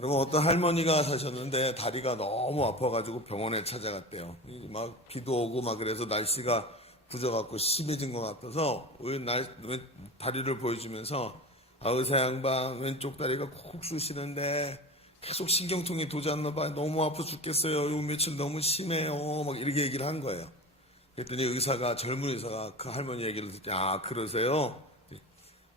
그러면 어떤 할머니가 사셨는데 다리가 너무 아파가지고 병원에 찾아갔대요. 막 비도 오고 막 그래서 날씨가 부져갖고 심해진 것 같아서 다리를 보여주면서 의사 양반 왼쪽 다리가 콕 쑤시는데 계속 신경통이 도지 않나 봐요. 너무 아파 죽겠어요. 요 며칠 너무 심해요. 막 이렇게 얘기를 한 거예요. 그랬더니 젊은 의사가 그 할머니 얘기를 듣지, 그러세요?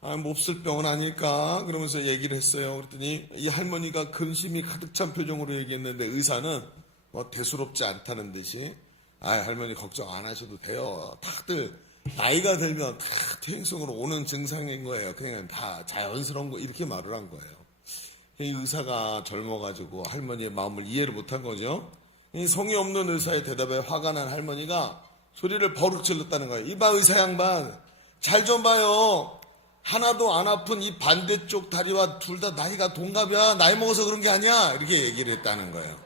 몹쓸 병은 아닐까? 그러면서 얘기를 했어요. 그랬더니 이 할머니가 근심이 가득 찬 표정으로 얘기했는데 의사는 대수롭지 않다는 듯이 할머니 걱정 안 하셔도 돼요. 다들 나이가 들면 다 퇴행성으로 오는 증상인 거예요. 그냥 다 자연스러운 거 이렇게 말을 한 거예요. 이 의사가 젊어가지고 할머니의 마음을 이해를 못한 거죠. 이 성의 없는 의사의 대답에 화가 난 할머니가 소리를 버럭 질렀다는 거예요. 이봐 의사 양반 잘 좀 봐요. 하나도 안 아픈 이 반대쪽 다리와 둘 다 나이가 동갑이야. 나이 먹어서 그런 게 아니야. 이렇게 얘기를 했다는 거예요.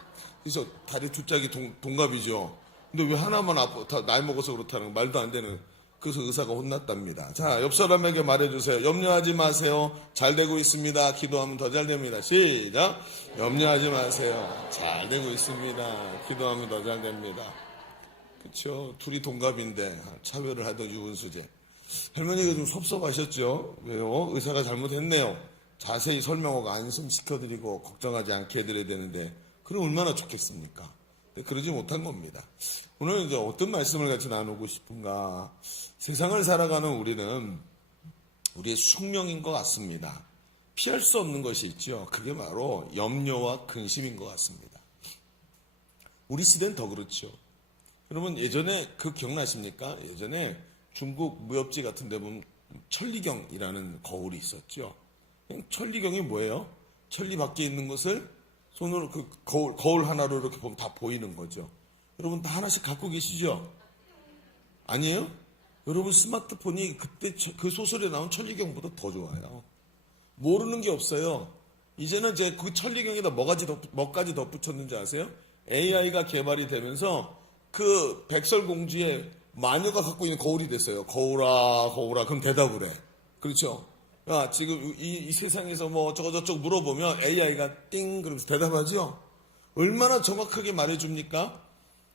그래서 다리 두 짝이 동갑이죠. 근데 왜 하나만 다 나이 먹어서 그렇다는 거 말도 안 되는. 그래서 의사가 혼났답니다. 자, 옆 사람에게 말해주세요. 염려하지 마세요. 잘 되고 있습니다. 기도하면 더 잘 됩니다. 시작. 염려하지 마세요. 잘 되고 있습니다. 기도하면 더 잘 됩니다. 그렇죠. 둘이 동갑인데 차별을 하던 유분수제. 할머니가 좀 섭섭하셨죠? 왜요? 의사가 잘못했네요. 자세히 설명하고 안심시켜드리고 걱정하지 않게 해드려야 되는데 그럼 얼마나 좋겠습니까? 근데 그러지 못한 겁니다. 오늘 이제 어떤 말씀을 같이 나누고 싶은가? 세상을 살아가는 우리는 우리의 숙명인 것 같습니다. 피할 수 없는 것이 있죠. 그게 바로 염려와 근심인 것 같습니다. 우리 시대는 더 그렇죠. 여러분 예전에 기억나십니까? 예전에 중국 무협지 같은 데 보면 천리경이라는 거울이 있었죠. 천리경이 뭐예요? 천리 밖에 있는 것을 손으로 거울 하나로 이렇게 보면 다 보이는 거죠. 여러분 다 하나씩 갖고 계시죠? 아니에요? 여러분 스마트폰이 그때 그 소설에 나온 천리경보다 더 좋아요. 모르는 게 없어요. 이제는 이제 그 천리경에다 뭐까지 덧붙였는지 아세요? AI가 개발이 되면서 그 백설공주의 마녀가 갖고 있는 거울이 됐어요. 거울아 그럼 대답을 해. 그렇죠? 야 지금 이 세상에서 뭐 저쪽 물어보면 AI가 띵 그러면서 대답하죠. 얼마나 정확하게 말해줍니까?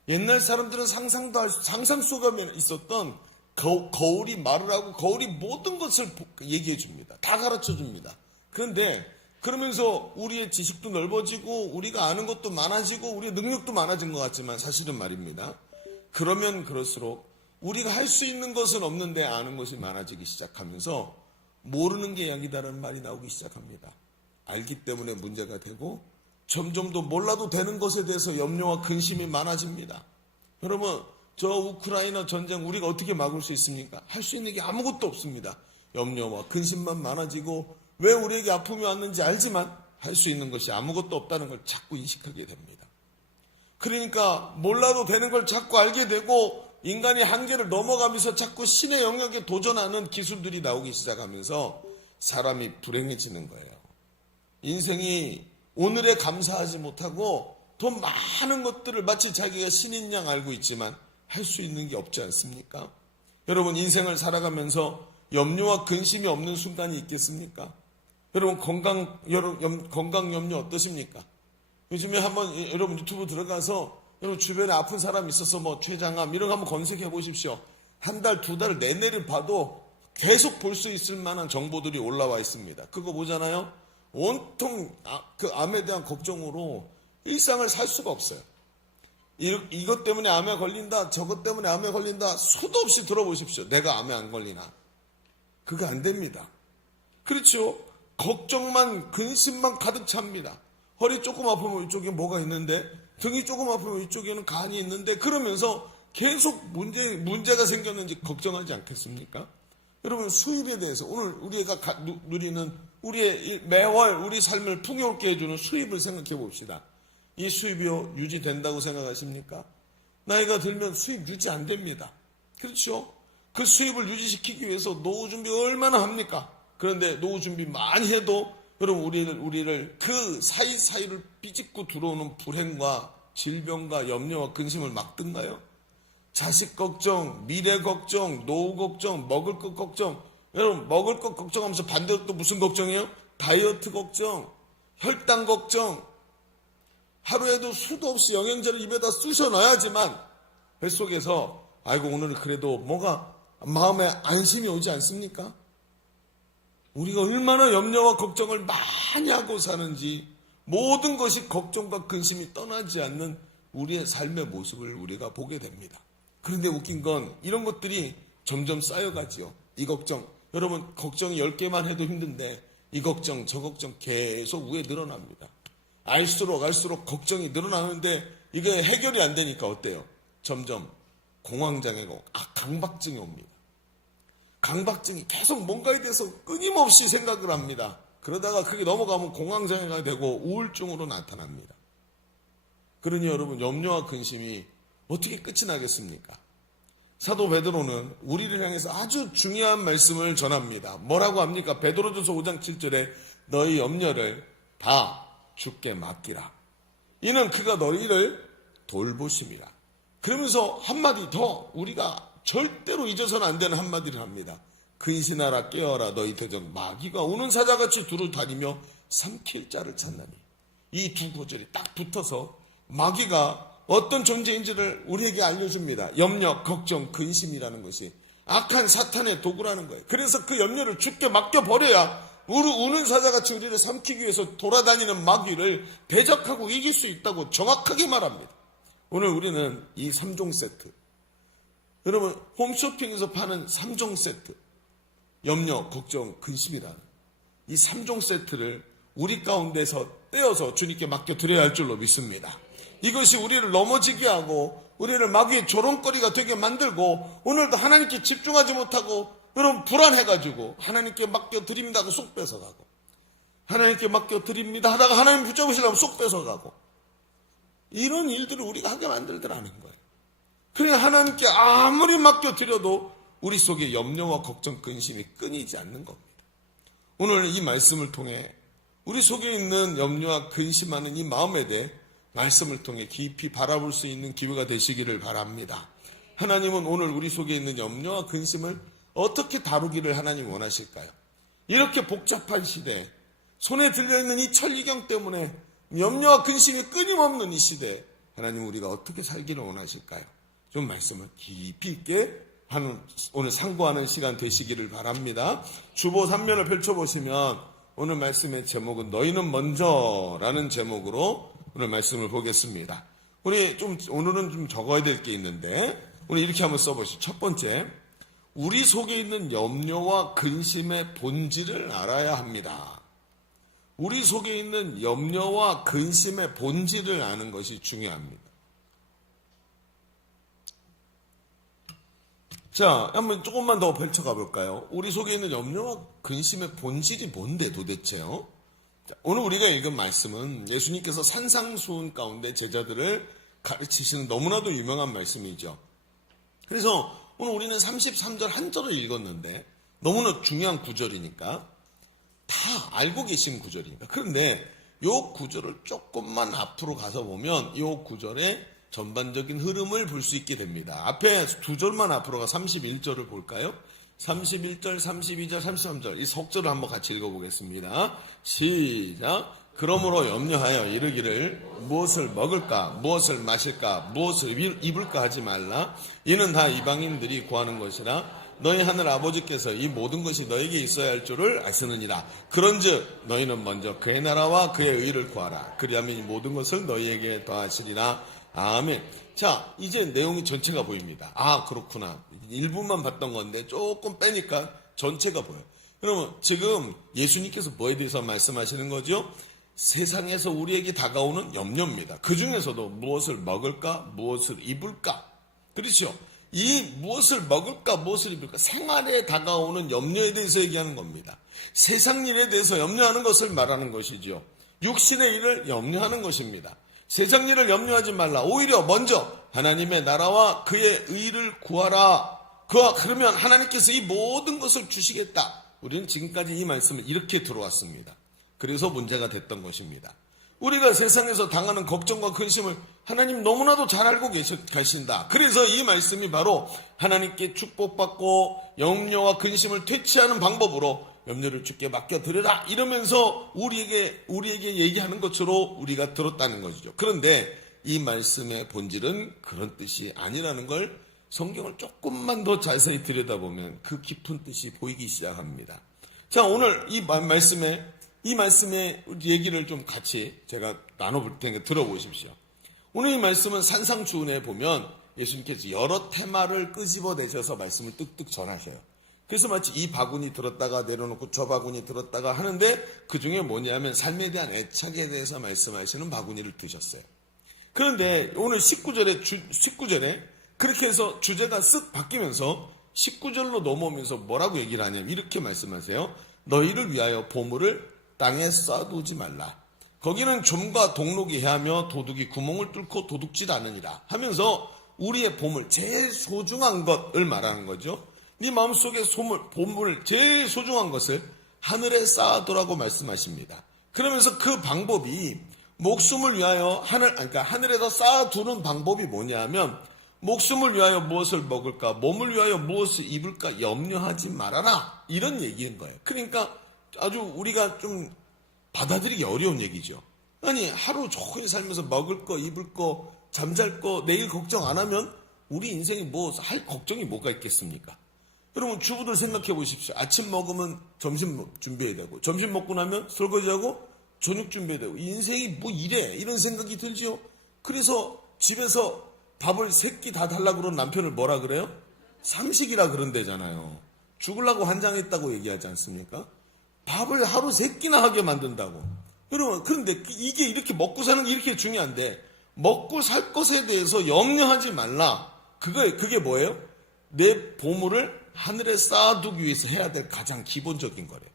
옛날 사람들은 상상 속에 있었던 거울이 말을 하고 거울이 모든 것을 얘기해 줍니다. 다 가르쳐 줍니다. 그런데 그러면서 우리의 지식도 넓어지고 우리가 아는 것도 많아지고 우리의 능력도 많아진 것 같지만 사실은 말입니다. 그러면 그럴수록 우리가 할 수 있는 것은 없는데 아는 것이 많아지기 시작하면서 모르는 게 약이다라는 말이 나오기 시작합니다. 알기 때문에 문제가 되고 점점 더 몰라도 되는 것에 대해서 염려와 근심이 많아집니다. 여러분 저 우크라이나 전쟁 우리가 어떻게 막을 수 있습니까? 할 수 있는 게 아무것도 없습니다. 염려와 근심만 많아지고 왜 우리에게 아픔이 왔는지 알지만 할 수 있는 것이 아무것도 없다는 걸 자꾸 인식하게 됩니다. 그러니까 몰라도 되는 걸 자꾸 알게 되고 인간이 한계를 넘어가면서 자꾸 신의 영역에 도전하는 기술들이 나오기 시작하면서 사람이 불행해지는 거예요. 인생이 오늘에 감사하지 못하고 더 많은 것들을 마치 자기가 신인 양 알고 있지만 할 수 있는 게 없지 않습니까? 여러분 인생을 살아가면서 염려와 근심이 없는 순간이 있겠습니까? 여러분 건강 염려 어떠십니까? 요즘에 한번 여러분 유튜브 들어가서 여러분 주변에 아픈 사람 있어서 뭐 췌장암 이런 거 한번 검색해 보십시오. 한 달, 두 달 내내를 봐도 계속 볼 수 있을 만한 정보들이 올라와 있습니다. 그거 보잖아요. 온통 그 암에 대한 걱정으로 일상을 살 수가 없어요. 이것 때문에 암에 걸린다, 저것 때문에 암에 걸린다, 수도 없이 들어보십시오. 내가 암에 안 걸리나. 그게 안 됩니다. 그렇죠. 걱정만, 근심만 가득 찹니다. 허리 조금 아프면 이쪽에 뭐가 있는데, 등이 조금 아프면 이쪽에는 간이 있는데, 그러면서 계속 문제가 생겼는지 걱정하지 않겠습니까? 여러분 수입에 대해서 오늘 우리가 누리는 매월 우리 삶을 풍요롭게 해주는 수입을 생각해 봅시다. 이 수입이요 유지된다고 생각하십니까? 나이가 들면 수입 유지 안 됩니다. 그렇죠? 그 수입을 유지시키기 위해서 노후 준비 얼마나 합니까? 그런데 노후 준비 많이 해도 여러분 우리를 그 사이사이를 삐집고 들어오는 불행과 질병과 염려와 근심을 막든가요? 자식 걱정, 미래 걱정, 노후 걱정, 먹을 것 걱정. 여러분 먹을 것 걱정하면서 반대로 또 무슨 걱정이에요? 다이어트 걱정. 혈당 걱정, 하루에도 수도 없이 영양제를 입에다 쑤셔 넣어야지만 뱃속에서 아이고 오늘은 그래도 뭐가 마음에 안심이 오지 않습니까? 우리가 얼마나 염려와 걱정을 많이 하고 사는지 모든 것이 걱정과 근심이 떠나지 않는 우리의 삶의 모습을 우리가 보게 됩니다. 그런데 웃긴 건 이런 것들이 점점 쌓여가지요. 이 걱정, 여러분 걱정이 10개만 해도 힘든데 이 걱정 저 걱정 계속 위에 늘어납니다. 알수록 걱정이 늘어나는데 이게 해결이 안 되니까 어때요? 점점 공황장애고 강박증이 옵니다. 강박증이 계속 뭔가에 대해서 끊임없이 생각을 합니다. 그러다가 그게 넘어가면 공황장애가 되고 우울증으로 나타납니다. 그러니 여러분 염려와 근심이 어떻게 끝이 나겠습니까? 사도 베드로는 우리를 향해서 아주 중요한 말씀을 전합니다. 뭐라고 합니까? 베드로전서 5장 7절에 너희 염려를 다 주께 맡기라. 이는 그가 너희를 돌보심이라. 그러면서 한마디 더 우리가 절대로 잊어서는 안 되는 한마디를 합니다. 근신하라 깨어라 너희 대적 마귀가 우는 사자같이 두루 다니며 삼킬 자를 찾나니. 이 두 구절이 딱 붙어서 마귀가 어떤 존재인지를 우리에게 알려줍니다. 염려, 걱정, 근심이라는 것이 악한 사탄의 도구라는 거예요. 그래서 그 염려를 주께 맡겨버려야 우는 사자같이 우리를 삼키기 위해서 돌아다니는 마귀를 대적하고 이길 수 있다고 정확하게 말합니다. 오늘 우리는 이 3종 세트, 여러분 홈쇼핑에서 파는 3종 세트, 염려, 걱정, 근심이라는 이 3종 세트를 우리 가운데서 떼어서 주님께 맡겨드려야 할 줄로 믿습니다. 이것이 우리를 넘어지게 하고 우리를 마귀의 조롱거리가 되게 만들고 오늘도 하나님께 집중하지 못하고 여러분 불안해가지고 하나님께 맡겨드립니다 하고 쏙 뺏어가고 하나님께 맡겨드립니다 하다가 하나님 붙잡으시려면 쏙 뺏어가고 이런 일들을 우리가 하게 만들더라는 거예요. 그러니까 하나님께 아무리 맡겨드려도 우리 속에 염려와 걱정, 근심이 끊이지 않는 겁니다. 오늘 이 말씀을 통해 우리 속에 있는 염려와 근심하는 이 마음에 대해 말씀을 통해 깊이 바라볼 수 있는 기회가 되시기를 바랍니다. 하나님은 오늘 우리 속에 있는 염려와 근심을 어떻게 다루기를 하나님 원하실까요? 이렇게 복잡한 시대, 손에 들려있는 이 천리경 때문에 염려와 근심이 끊임없는 이 시대에 하나님 우리가 어떻게 살기를 원하실까요? 좀 말씀을 깊이 있게 하는 오늘 상고하는 시간 되시기를 바랍니다. 주보 3면을 펼쳐보시면 오늘 말씀의 제목은 너희는 먼저라는 제목으로 오늘 말씀을 보겠습니다. 우리 오늘은 좀 적어야 될 게 있는데 우리 이렇게 한번 써보시죠. 첫 번째, 우리 속에 있는 염려와 근심의 본질을 알아야 합니다. 우리 속에 있는 염려와 근심의 본질을 아는 것이 중요합니다. 자, 한번 조금만 더 펼쳐가 볼까요? 우리 속에 있는 염려와 근심의 본질이 뭔데 도대체요? 자, 오늘 우리가 읽은 말씀은 예수님께서 산상수훈 가운데 제자들을 가르치시는 너무나도 유명한 말씀이죠. 그래서 오늘 우리는 33절 한 절을 읽었는데 너무나 중요한 구절이니까 다 알고 계신 구절이니까. 그런데 이 구절을 조금만 앞으로 가서 보면 이 구절의 전반적인 흐름을 볼 수 있게 됩니다. 앞에 두 절만 앞으로 가 31절을 볼까요? 31절, 32절, 33절 이 석절을 한번 같이 읽어보겠습니다. 시작. 그러므로 염려하여 이르기를 무엇을 먹을까, 무엇을 마실까, 무엇을 입을까 하지 말라. 이는 다 이방인들이 구하는 것이라. 너희 하늘 아버지께서 이 모든 것이 너에게 있어야 할 줄을 아시느니라. 그런즉 너희는 먼저 그의 나라와 그의 의를 구하라. 그리하면 이 모든 것을 너희에게 더하시리라. 아멘. 자, 이제 내용이 전체가 보입니다. 아, 그렇구나. 일부만 봤던 건데 조금 빼니까 전체가 보여요. 여러분, 지금 예수님께서 뭐에 대해서 말씀하시는 거죠? 세상에서 우리에게 다가오는 염려입니다. 그 중에서도 무엇을 먹을까, 무엇을 입을까. 그렇죠? 이 무엇을 먹을까, 무엇을 입을까, 생활에 다가오는 염려에 대해서 얘기하는 겁니다. 세상 일에 대해서 염려하는 것을 말하는 것이죠. 육신의 일을 염려하는 것입니다. 세상 일을 염려하지 말라. 오히려 먼저 하나님의 나라와 그의 의를 구하라. 그러면 하나님께서 이 모든 것을 주시겠다. 우리는 지금까지 이 말씀을 이렇게 들어왔습니다. 그래서 문제가 됐던 것입니다. 우리가 세상에서 당하는 걱정과 근심을 하나님 너무나도 잘 알고 계신다. 그래서 이 말씀이 바로 하나님께 축복받고 염려와 근심을 퇴치하는 방법으로 염려를 주께 맡겨드려라 이러면서 우리에게 얘기하는 것으로 우리가 들었다는 것이죠. 그런데 이 말씀의 본질은 그런 뜻이 아니라는 걸 성경을 조금만 더 자세히 들여다보면 그 깊은 뜻이 보이기 시작합니다. 자, 오늘 이 말씀의 얘기를 좀 같이 제가 나눠볼 테니까 들어보십시오. 오늘 이 말씀은 산상수훈에 보면 예수님께서 여러 테마를 끄집어내셔서 말씀을 뜩뜩 전하셔요. 그래서 마치 이 바구니 들었다가 내려놓고 저 바구니 들었다가 하는데 그 중에 뭐냐면 삶에 대한 애착에 대해서 말씀하시는 바구니를 두셨어요. 그런데 오늘 19절에 그렇게 해서 주제가 쓱 바뀌면서 19절로 넘어오면서 뭐라고 얘기를 하냐면 이렇게 말씀하세요. 너희를 위하여 보물을 땅에 쌓아두지 말라. 거기는 좀과 동록이 해하며 도둑이 구멍을 뚫고 도둑질 않으니라 하면서 우리의 보물, 제일 소중한 것을 말하는 거죠. 네 마음속의 보물, 제일 소중한 것을 하늘에 쌓아두라고 말씀하십니다. 그러면서 그 방법이 목숨을 위하여 하늘에다 쌓아두는 방법이 뭐냐 하면 목숨을 위하여 무엇을 먹을까, 몸을 위하여 무엇을 입을까 염려하지 말아라. 이런 얘기인 거예요. 그러니까 아주 우리가 좀 받아들이기 어려운 얘기죠. 아니, 하루 종일 살면서 먹을 거, 입을 거, 잠잘 거, 내일 걱정 안 하면 우리 인생에 할 걱정이 뭐가 있겠습니까? 여러분, 주부들 생각해 보십시오. 아침 먹으면 점심 준비해야 되고, 점심 먹고 나면 설거지하고, 저녁 준비해야 되고, 인생이 뭐 이래? 이런 생각이 들지요. 그래서 집에서 밥을 3끼 다 달라고 그러는 남편을 뭐라 그래요? 삼식이라 그런대잖아요. 죽으려고 환장했다고 얘기하지 않습니까? 밥을 하루 3끼나 하게 만든다고. 여러분, 그런데 이게 이렇게 먹고 사는 게 이렇게 중요한데, 먹고 살 것에 대해서 염려하지 말라. 그게 뭐예요? 내 보물을 하늘에 쌓아두기 위해서 해야 될 가장 기본적인 거래요.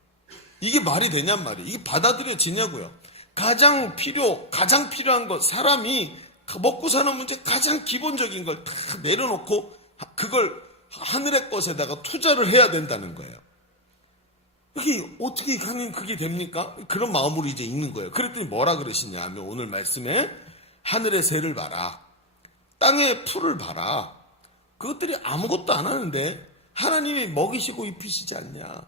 이게 말이 되냔 말이에요. 이게 받아들여지냐고요. 가장 필요한 것, 사람이 먹고 사는 문제 가장 기본적인 걸 다 내려놓고 그걸 하늘의 것에다가 투자를 해야 된다는 거예요. 이게 어떻게 하면 그게 됩니까? 그런 마음으로 이제 읽는 거예요. 그랬더니 뭐라 그러시냐 하면 오늘 말씀에 하늘의 새를 봐라. 땅의 풀을 봐라. 그것들이 아무것도 안 하는데 하나님이 먹이시고 입히시지 않냐.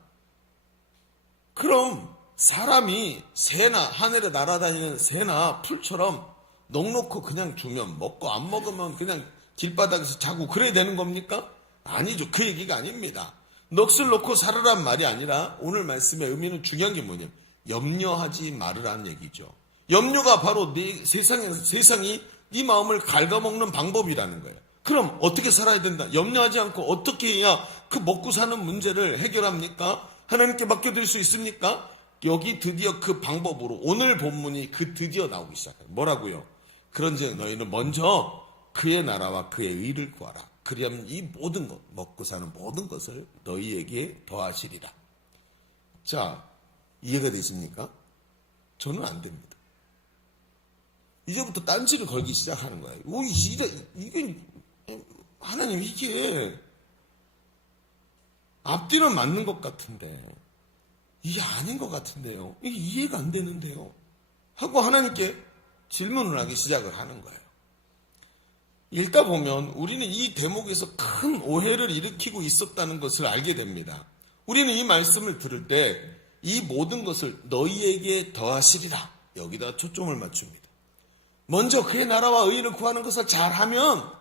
그럼 사람이 새나 하늘에 날아다니는 새나 풀처럼 넉넉히 그냥 주면 먹고 안 먹으면 그냥 길바닥에서 자고 그래야 되는 겁니까? 아니죠. 그 얘기가 아닙니다. 넋을 놓고 살으란 말이 아니라 오늘 말씀의 의미는 중요한 게 뭐냐면 염려하지 말으라는 얘기죠. 염려가 바로 세상이 네 마음을 갉아먹는 방법이라는 거예요. 그럼 어떻게 살아야 된다? 염려하지 않고 어떻게 해야 그 먹고 사는 문제를 해결합니까? 하나님께 맡겨드릴 수 있습니까? 여기 드디어 그 방법으로 오늘 본문이 드디어 나오기 시작해요. 뭐라고요? 그런즉 너희는 먼저 그의 나라와 그의 의를 구하라. 그리하면 이 모든 것, 먹고 사는 모든 것을 너희에게 더하시리라. 자, 이해가 되십니까? 저는 안 됩니다. 이제부터 딴지를 걸기 시작하는 거예요. 이게 하나님 이게 앞뒤는 맞는 것 같은데 이게 아닌 것 같은데요. 이게 이해가 안 되는데요. 하고 하나님께 질문을 하기 시작을 하는 거예요. 읽다 보면 우리는 이 대목에서 큰 오해를 일으키고 있었다는 것을 알게 됩니다. 우리는 이 말씀을 들을 때 이 모든 것을 너희에게 더하시리라. 여기다 초점을 맞춥니다. 먼저 그의 나라와 의를 구하는 것을 잘하면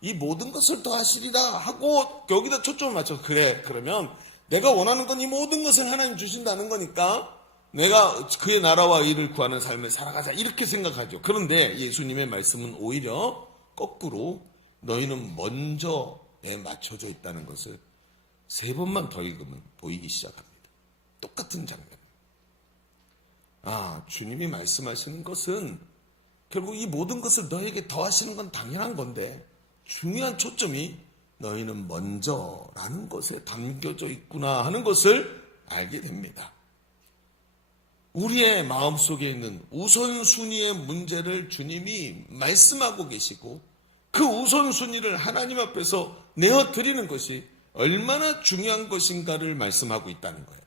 이 모든 것을 더하시리라 하고 여기다 초점을 맞춰서 그래, 그러면 내가 원하는 건 이 모든 것을 하나님 주신다는 거니까 내가 그의 나라와 의를 구하는 삶을 살아가자 이렇게 생각하죠. 그런데 예수님의 말씀은 오히려 거꾸로 너희는 먼저에 맞춰져 있다는 것을 3번만 더 읽으면 보이기 시작합니다. 똑같은 장면. 주님이 말씀하시는 것은 결국 이 모든 것을 너에게 더하시는 건 당연한 건데 중요한 초점이 너희는 먼저라는 것에 담겨져 있구나 하는 것을 알게 됩니다. 우리의 마음속에 있는 우선순위의 문제를 주님이 말씀하고 계시고 그 우선순위를 하나님 앞에서 내어드리는 것이 얼마나 중요한 것인가를 말씀하고 있다는 거예요.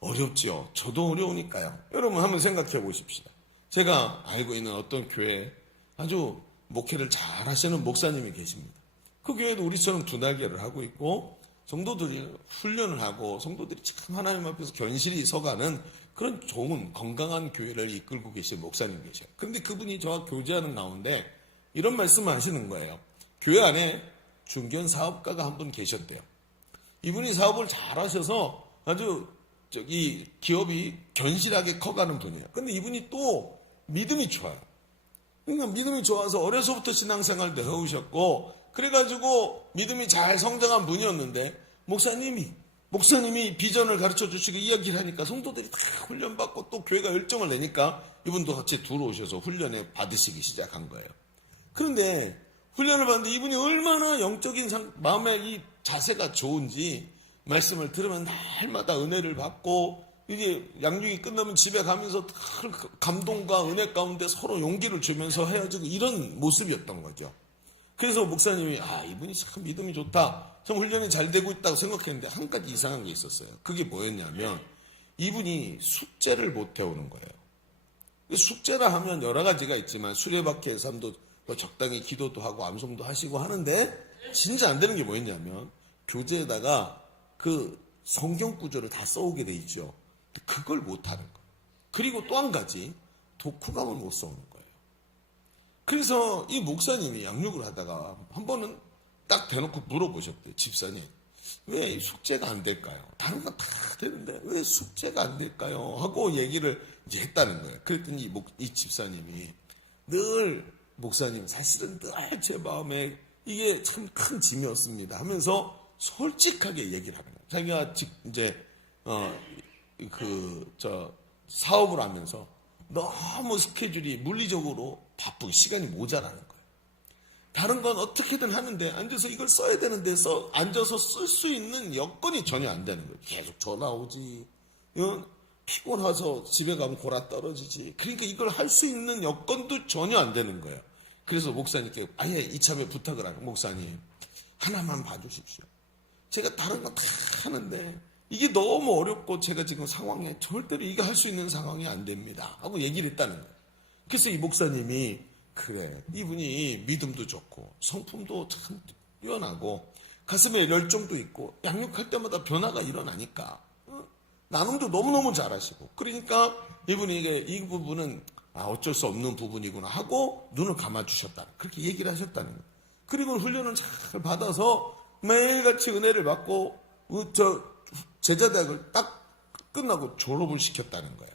어렵죠. 저도 어려우니까요. 여러분 한번 생각해 보십시다. 제가 알고 있는 어떤 교회에 아주 목회를 잘 하시는 목사님이 계십니다. 그 교회도 우리처럼 두 날개를 하고 있고 성도들이 훈련을 하고 성도들이 참 하나님 앞에서 견실히 서가는 그런 좋은 건강한 교회를 이끌고 계신 목사님 계셔요. 근데 그분이 저와 교제하는 가운데 이런 말씀을 하시는 거예요. 교회 안에 중견 사업가가 한 분 계셨대요. 이분이 사업을 잘 하셔서 아주 기업이 견실하게 커가는 분이에요. 근데 이분이 또 믿음이 좋아요. 그러니까 믿음이 좋아서 어려서부터 신앙생활도 해오셨고, 그래가지고 믿음이 잘 성장한 분이었는데, 목사님이 비전을 가르쳐 주시고 이야기를 하니까 성도들이 다 훈련받고 또 교회가 열정을 내니까 이분도 같이 들어오셔서 훈련에 받으시기 시작한 거예요. 그런데 훈련을 받는데 이분이 얼마나 영적인 마음의 이 자세가 좋은지 말씀을 들으면 날마다 은혜를 받고, 이제 양육이 끝나면 집에 가면서 감동과 은혜 가운데 서로 용기를 주면서 헤어지고 이런 모습이었던 거죠. 그래서 목사님이 이분이 참 믿음이 좋다, 참 훈련이 잘 되고 있다고 생각했는데 한 가지 이상한 게 있었어요. 그게 뭐였냐면 이분이 숙제를 못 해오는 거예요. 숙제라 하면 여러 가지가 있지만 수레바퀴의 삶도 적당히 기도도 하고 암송도 하시고 하는데 진짜 안 되는 게 뭐였냐면 교재에다가 그 성경 구절을 다 써오게 돼 있죠. 그걸 못하는 거. 그리고 또 한 가지, 독후감을 못 써오는 거예요. 그래서 이 목사님이 양육을 하다가 한 번은 딱 대놓고 물어보셨대요. 집사님, 왜 숙제가 안 될까요? 다른 건 다 되는데 왜 숙제가 안 될까요? 하고 얘기를 이제 했다는 거예요. 그랬더니 이 집사님이 늘, 목사님 사실은 늘 제 마음에 이게 참 큰 짐이었습니다 하면서 솔직하게 얘기를 하는 거예요. 자기가 이제 사업을 하면서 너무 스케줄이 물리적으로 바쁘고 시간이 모자라는 거예요. 다른 건 어떻게든 하는데 앉아서 이걸 써야 되는데 앉아서 쓸 수 있는 여건이 전혀 안 되는 거예요. 계속 전화 오지, 피곤해서 집에 가면 골아 떨어지지. 그러니까 이걸 할 수 있는 여건도 전혀 안 되는 거예요. 그래서 목사님께 아예 이참에 부탁을 하고, 목사님 하나만 봐주십시오. 제가 다른 건 다 하는데 이게 너무 어렵고 제가 지금 상황에 절대로 이거 할 수 있는 상황이 안 됩니다 하고 얘기를 했다는 거예요. 그래서 이 목사님이, 그래, 이분이 믿음도 좋고 성품도 참 뛰어나고 가슴에 열정도 있고 양육할 때마다 변화가 일어나니까 나눔도 너무너무 잘하시고, 그러니까 이분에게 이 부분은 어쩔 수 없는 부분이구나 하고 눈을 감아주셨다, 그렇게 얘기를 하셨다는 거예요. 그리고 훈련을 잘 받아서 매일같이 은혜를 받고 제자대학을 딱 끝나고 졸업을 시켰다는 거예요.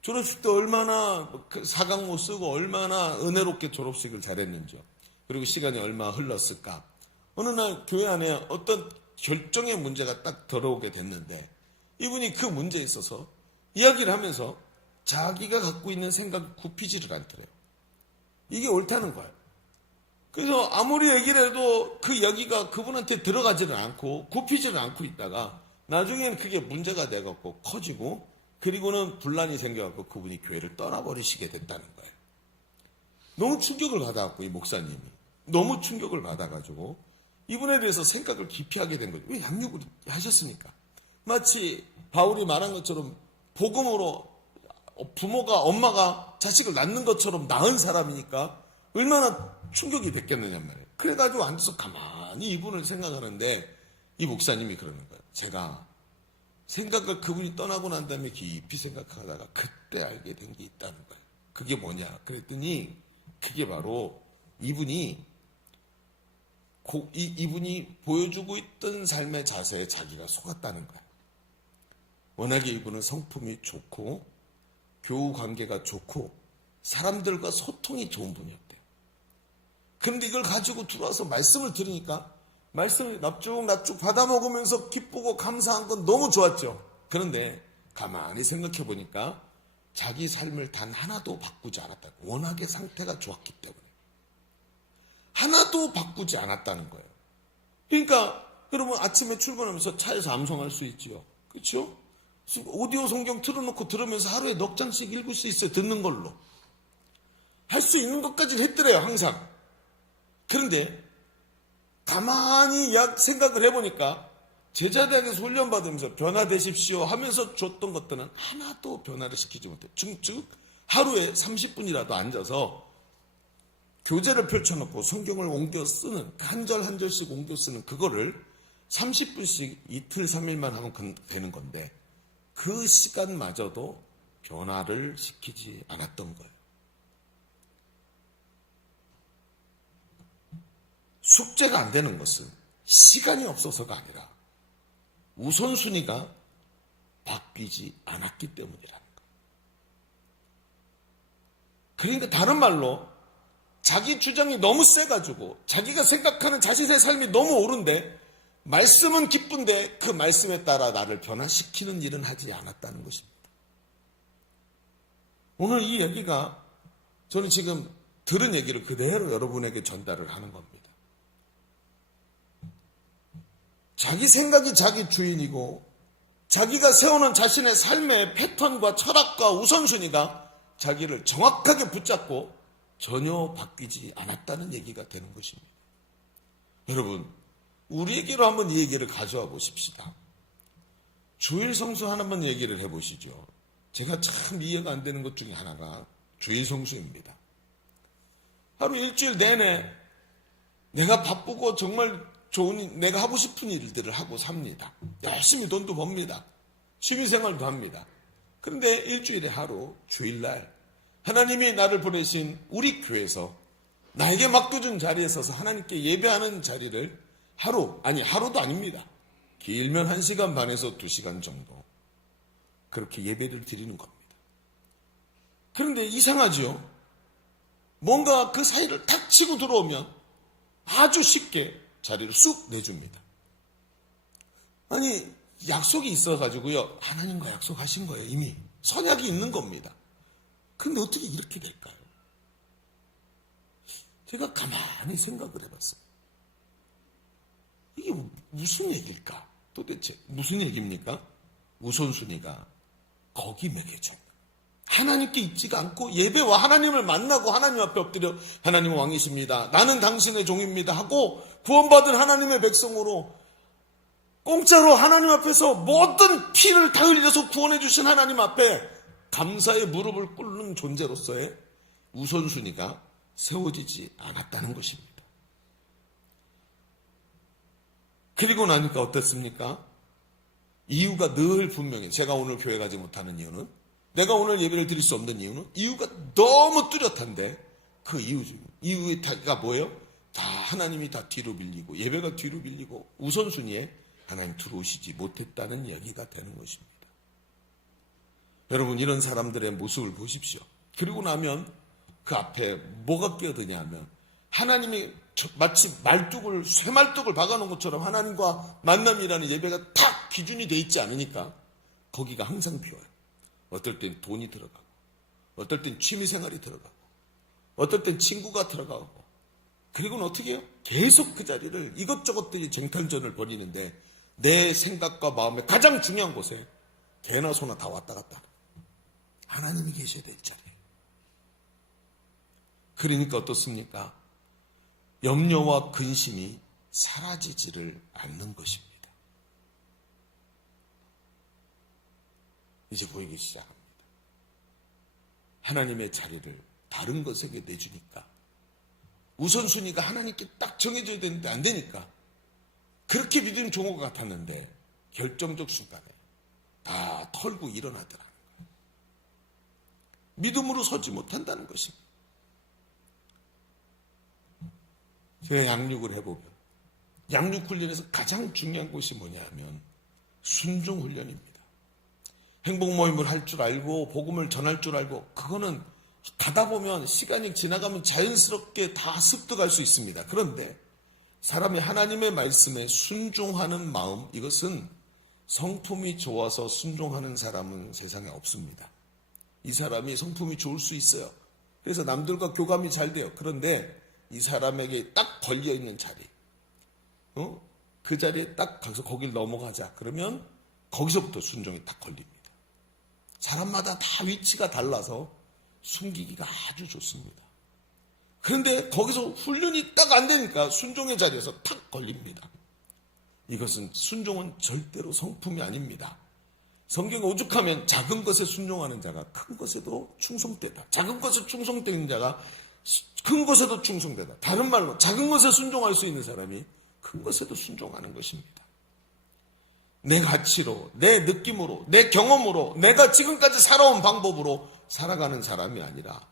졸업식 때 얼마나 사강모 쓰고 얼마나 은혜롭게 졸업식을 잘했는지요. 그리고 시간이 얼마나 흘렀을까. 어느 날 교회 안에 어떤 결정의 문제가 딱 들어오게 됐는데 이분이 그 문제에 있어서 이야기를 하면서 자기가 갖고 있는 생각이 굽히지를 않더래요. 이게 옳다는 거예요. 그래서 아무리 얘기를 해도 그 여기가 그분한테 들어가지는 않고 굽히지는 않고 있다가 나중에는 그게 문제가 돼갖고 커지고, 그리고는 분란이 생겨갖고 그분이 교회를 떠나버리시게 됐다는 거예요. 너무 충격을 받아갖고 이 목사님이 너무 충격을 받아가지고 이분에 대해서 생각을 깊이 하게 된 거죠. 왜 양육을 하셨습니까? 마치 바울이 말한 것처럼 복음으로 엄마가 자식을 낳는 것처럼 낳은 사람이니까 얼마나 충격이 됐겠느냐 말이에요. 그래가지고 앉아서 가만히 이분을 생각하는데 이 목사님이 그러는 거예요. 제가 생각을, 그분이 떠나고 난 다음에 깊이 생각하다가 그때 알게 된 게 있다는 거예요. 그게 뭐냐 그랬더니 그게 바로 이분이 보여주고 있던 삶의 자세에 자기가 속았다는 거예요. 워낙에 이분은 성품이 좋고 교우 관계가 좋고 사람들과 소통이 좋은 분이었대요. 그런데 이걸 가지고 들어와서 말씀을 들으니까 말씀을 납죽 받아 먹으면서 기쁘고 감사한 건 너무 좋았죠. 그런데 가만히 생각해 보니까 자기 삶을 단 하나도 바꾸지 않았다. 워낙에 상태가 좋았기 때문에 하나도 바꾸지 않았다는 거예요. 그러니까 여러분 아침에 출근하면서 차에서 암송할 수 있지요. 그렇죠? 오디오 성경 틀어놓고 들으면서 하루에 넉 장씩 읽을 수 있어요. 듣는 걸로 할 수 있는 것까지는 했더래요. 항상. 그런데 가만히 생각을 해보니까 제자대학에서 훈련받으면서 변화되십시오 하면서 줬던 것들은 하나도 변화를 시키지 못해요. 즉 하루에 30분이라도 앉아서 교재를 펼쳐놓고 성경을 옮겨 쓰는, 한 절 한 절씩 옮겨 쓰는 그거를 30분씩 이틀, 3일만 하면 되는 건데 그 시간마저도 변화를 시키지 않았던 거예요. 숙제가 안 되는 것은 시간이 없어서가 아니라 우선순위가 바뀌지 않았기 때문이라는 거예요. 그러니까 다른 말로 자기 주장이 너무 세가지고 자기가 생각하는 자신의 삶이 너무 옳은데 말씀은 기쁜데 그 말씀에 따라 나를 변화시키는 일은 하지 않았다는 것입니다. 오늘 이 얘기가 저는 지금 들은 얘기를 그대로 여러분에게 전달을 하는 겁니다. 자기 생각이 자기 주인이고 자기가 세우는 자신의 삶의 패턴과 철학과 우선순위가 자기를 정확하게 붙잡고 전혀 바뀌지 않았다는 얘기가 되는 것입니다. 여러분, 우리에게로 한번 이 얘기를 가져와 보십시다. 주일 성수 하나만 얘기를 해보시죠. 제가 참 이해가 안 되는 것 중에 하나가 주일 성수입니다. 하루 일주일 내내 내가 바쁘고 정말 내가 하고 싶은 일들을 하고 삽니다. 열심히 돈도 법니다. 취미생활도 합니다. 그런데 일주일에 하루, 주일날 하나님이 나를 보내신 우리 교회에서 나에게 맡겨준 자리에 서서 하나님께 예배하는 자리를 하루도 아닙니다. 길면 1시간 반에서 2시간 정도 그렇게 예배를 드리는 겁니다. 그런데 이상하지요? 뭔가 그 사이를 탁 치고 들어오면 아주 쉽게 자리를 쑥 내줍니다. 아니, 약속이 있어가지고요. 하나님과 약속하신 거예요. 이미 선약이 있는 겁니다. 근데 어떻게 이렇게 될까요? 제가 가만히 생각을 해봤어요. 이게 무슨 얘기일까? 도대체 무슨 얘기입니까? 우선순위가 거기 매겨져 있는, 하나님께 있지가 않고 예배와 하나님을 만나고 하나님 앞에 엎드려 하나님은 왕이십니다. 나는 당신의 종입니다 하고 구원받은 하나님의 백성으로 공짜로 하나님 앞에서 모든 피를 다 흘려서 구원해 주신 하나님 앞에 감사의 무릎을 꿇는 존재로서의 우선순위가 세워지지 않았다는 것입니다. 그리고 나니까 어떻습니까? 이유가 늘 분명히, 제가 오늘 교회 가지 못하는 이유는, 내가 오늘 예배를 드릴 수 없는 이유는 이유가 너무 뚜렷한데 그 이유의 다가 뭐예요? 다 하나님이 다 뒤로 밀리고 예배가 뒤로 밀리고 우선순위에 하나님 들어오시지 못했다는 얘기가 되는 것입니다. 여러분, 이런 사람들의 모습을 보십시오. 그리고 나면 그 앞에 뭐가 끼어드냐 하면 하나님이 마치 쇠말뚝을 박아놓은 것처럼 하나님과 만남이라는 예배가 딱 기준이 돼 있지 않으니까 거기가 항상 비어요. 어떨 땐 돈이 들어가고, 어떨 땐 취미생활이 들어가고, 어떨 땐 친구가 들어가고, 그리고는 어떻게 해요? 계속 그 자리를 이것저것들이 쟁탈전을 벌이는데 내 생각과 마음의 가장 중요한 곳에 개나 소나 다 왔다 갔다 하나님이 계셔야 될 자리에. 그러니까 어떻습니까? 염려와 근심이 사라지지를 않는 것입니다. 이제 보이기 시작합니다. 하나님의 자리를 다른 것에게 내주니까, 우선순위가 하나님께 딱 정해져야 되는데 안 되니까, 그렇게 믿음 종호 같았는데 결정적 순간에 다 털고 일어나더라는 거예요. 믿음으로 서지 못한다는 것입니다. 제가 양육을 해보면 양육 훈련에서 가장 중요한 것이 뭐냐면 순종 훈련입니다. 행복 모임을 할 줄 알고 복음을 전할 줄 알고, 그거는 가다 보면 시간이 지나가면 자연스럽게 다 습득할 수 있습니다. 그런데 사람이 하나님의 말씀에 순종하는 마음, 이것은 성품이 좋아서 순종하는 사람은 세상에 없습니다. 이 사람이 성품이 좋을 수 있어요. 그래서 남들과 교감이 잘 돼요. 그런데 이 사람에게 딱 걸려있는 자리, 그 자리에 딱 가서 거길 넘어가자 그러면 거기서부터 순종이 딱 걸립니다. 사람마다 다 위치가 달라서 숨기기가 아주 좋습니다. 그런데 거기서 훈련이 딱 안 되니까 순종의 자리에서 탁 걸립니다. 이것은, 순종은 절대로 성품이 아닙니다. 성경 오죽하면 작은 것에 순종하는 자가 큰 것에도 충성되다, 작은 것에 충성되는 자가 큰 것에도 충성되다. 다른 말로 작은 것에 순종할 수 있는 사람이 큰 것에도 순종하는 것입니다. 내 가치로, 내 느낌으로, 내 경험으로, 내가 지금까지 살아온 방법으로 살아가는 사람이 아니라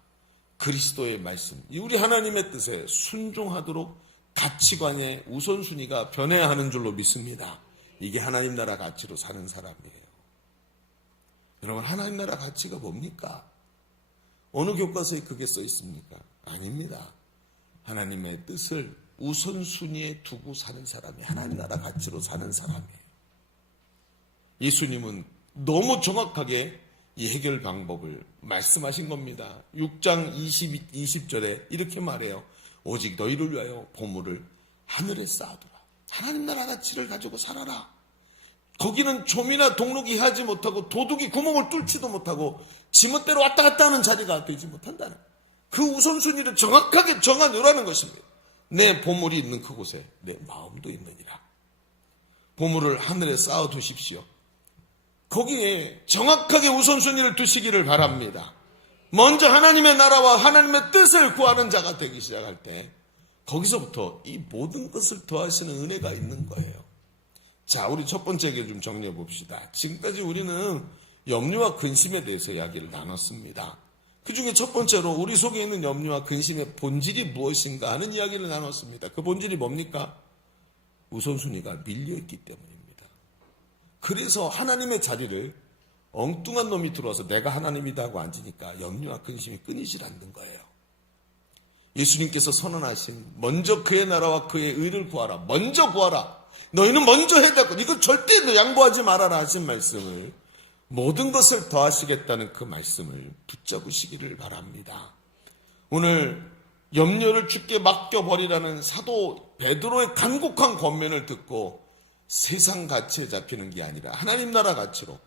그리스도의 말씀, 우리 하나님의 뜻에 순종하도록 가치관의 우선순위가 변해야 하는 줄로 믿습니다. 이게 하나님 나라 가치로 사는 사람이에요. 여러분, 하나님 나라 가치가 뭡니까? 어느 교과서에 그게 써 있습니까? 아닙니다. 하나님의 뜻을 우선순위에 두고 사는 사람이 하나님 나라 가치로 사는 사람이에요. 예수님은 너무 정확하게 이 해결 방법을 말씀하신 겁니다. 6장 20절에 이렇게 말해요. 오직 너희를 위하여 보물을 하늘에 쌓아두라. 하나님 나라 가치를 가지고 살아라. 거기는 좀이나 동록이 하지 못하고 도둑이 구멍을 뚫지도 못하고 지멋대로 왔다 갔다 하는 자리가 되지 못한다는 그 우선순위를 정확하게 정하노라는 것입니다. 내 보물이 있는 그곳에 내 마음도 있느니라. 보물을 하늘에 쌓아두십시오. 거기에 정확하게 우선순위를 두시기를 바랍니다. 먼저 하나님의 나라와 하나님의 뜻을 구하는 자가 되기 시작할 때 거기서부터 이 모든 것을 더하시는 은혜가 있는 거예요. 자, 우리 첫 번째 얘기를 좀 정리해 봅시다. 지금까지 우리는 염려와 근심에 대해서 이야기를 나눴습니다. 그 중에 첫 번째로 우리 속에 있는 염려와 근심의 본질이 무엇인가 하는 이야기를 나눴습니다. 그 본질이 뭡니까? 우선순위가 밀려있기 때문입니다. 그래서 하나님의 자리를 엉뚱한 놈이 들어와서 내가 하나님이다 하고 앉으니까 염려와 근심이 끊이질 않는 거예요. 예수님께서 선언하신 먼저 그의 나라와 그의 의를 구하라. 먼저 구하라. 너희는 먼저 해야 될 것. 이거 절대 너 양보하지 말아라 하신 말씀을, 모든 것을 더하시겠다는 그 말씀을 붙잡으시기를 바랍니다. 오늘 염려를 주께 맡겨버리라는 사도 베드로의 간곡한 권면을 듣고 세상 가치에 잡히는 게 아니라 하나님 나라 가치로,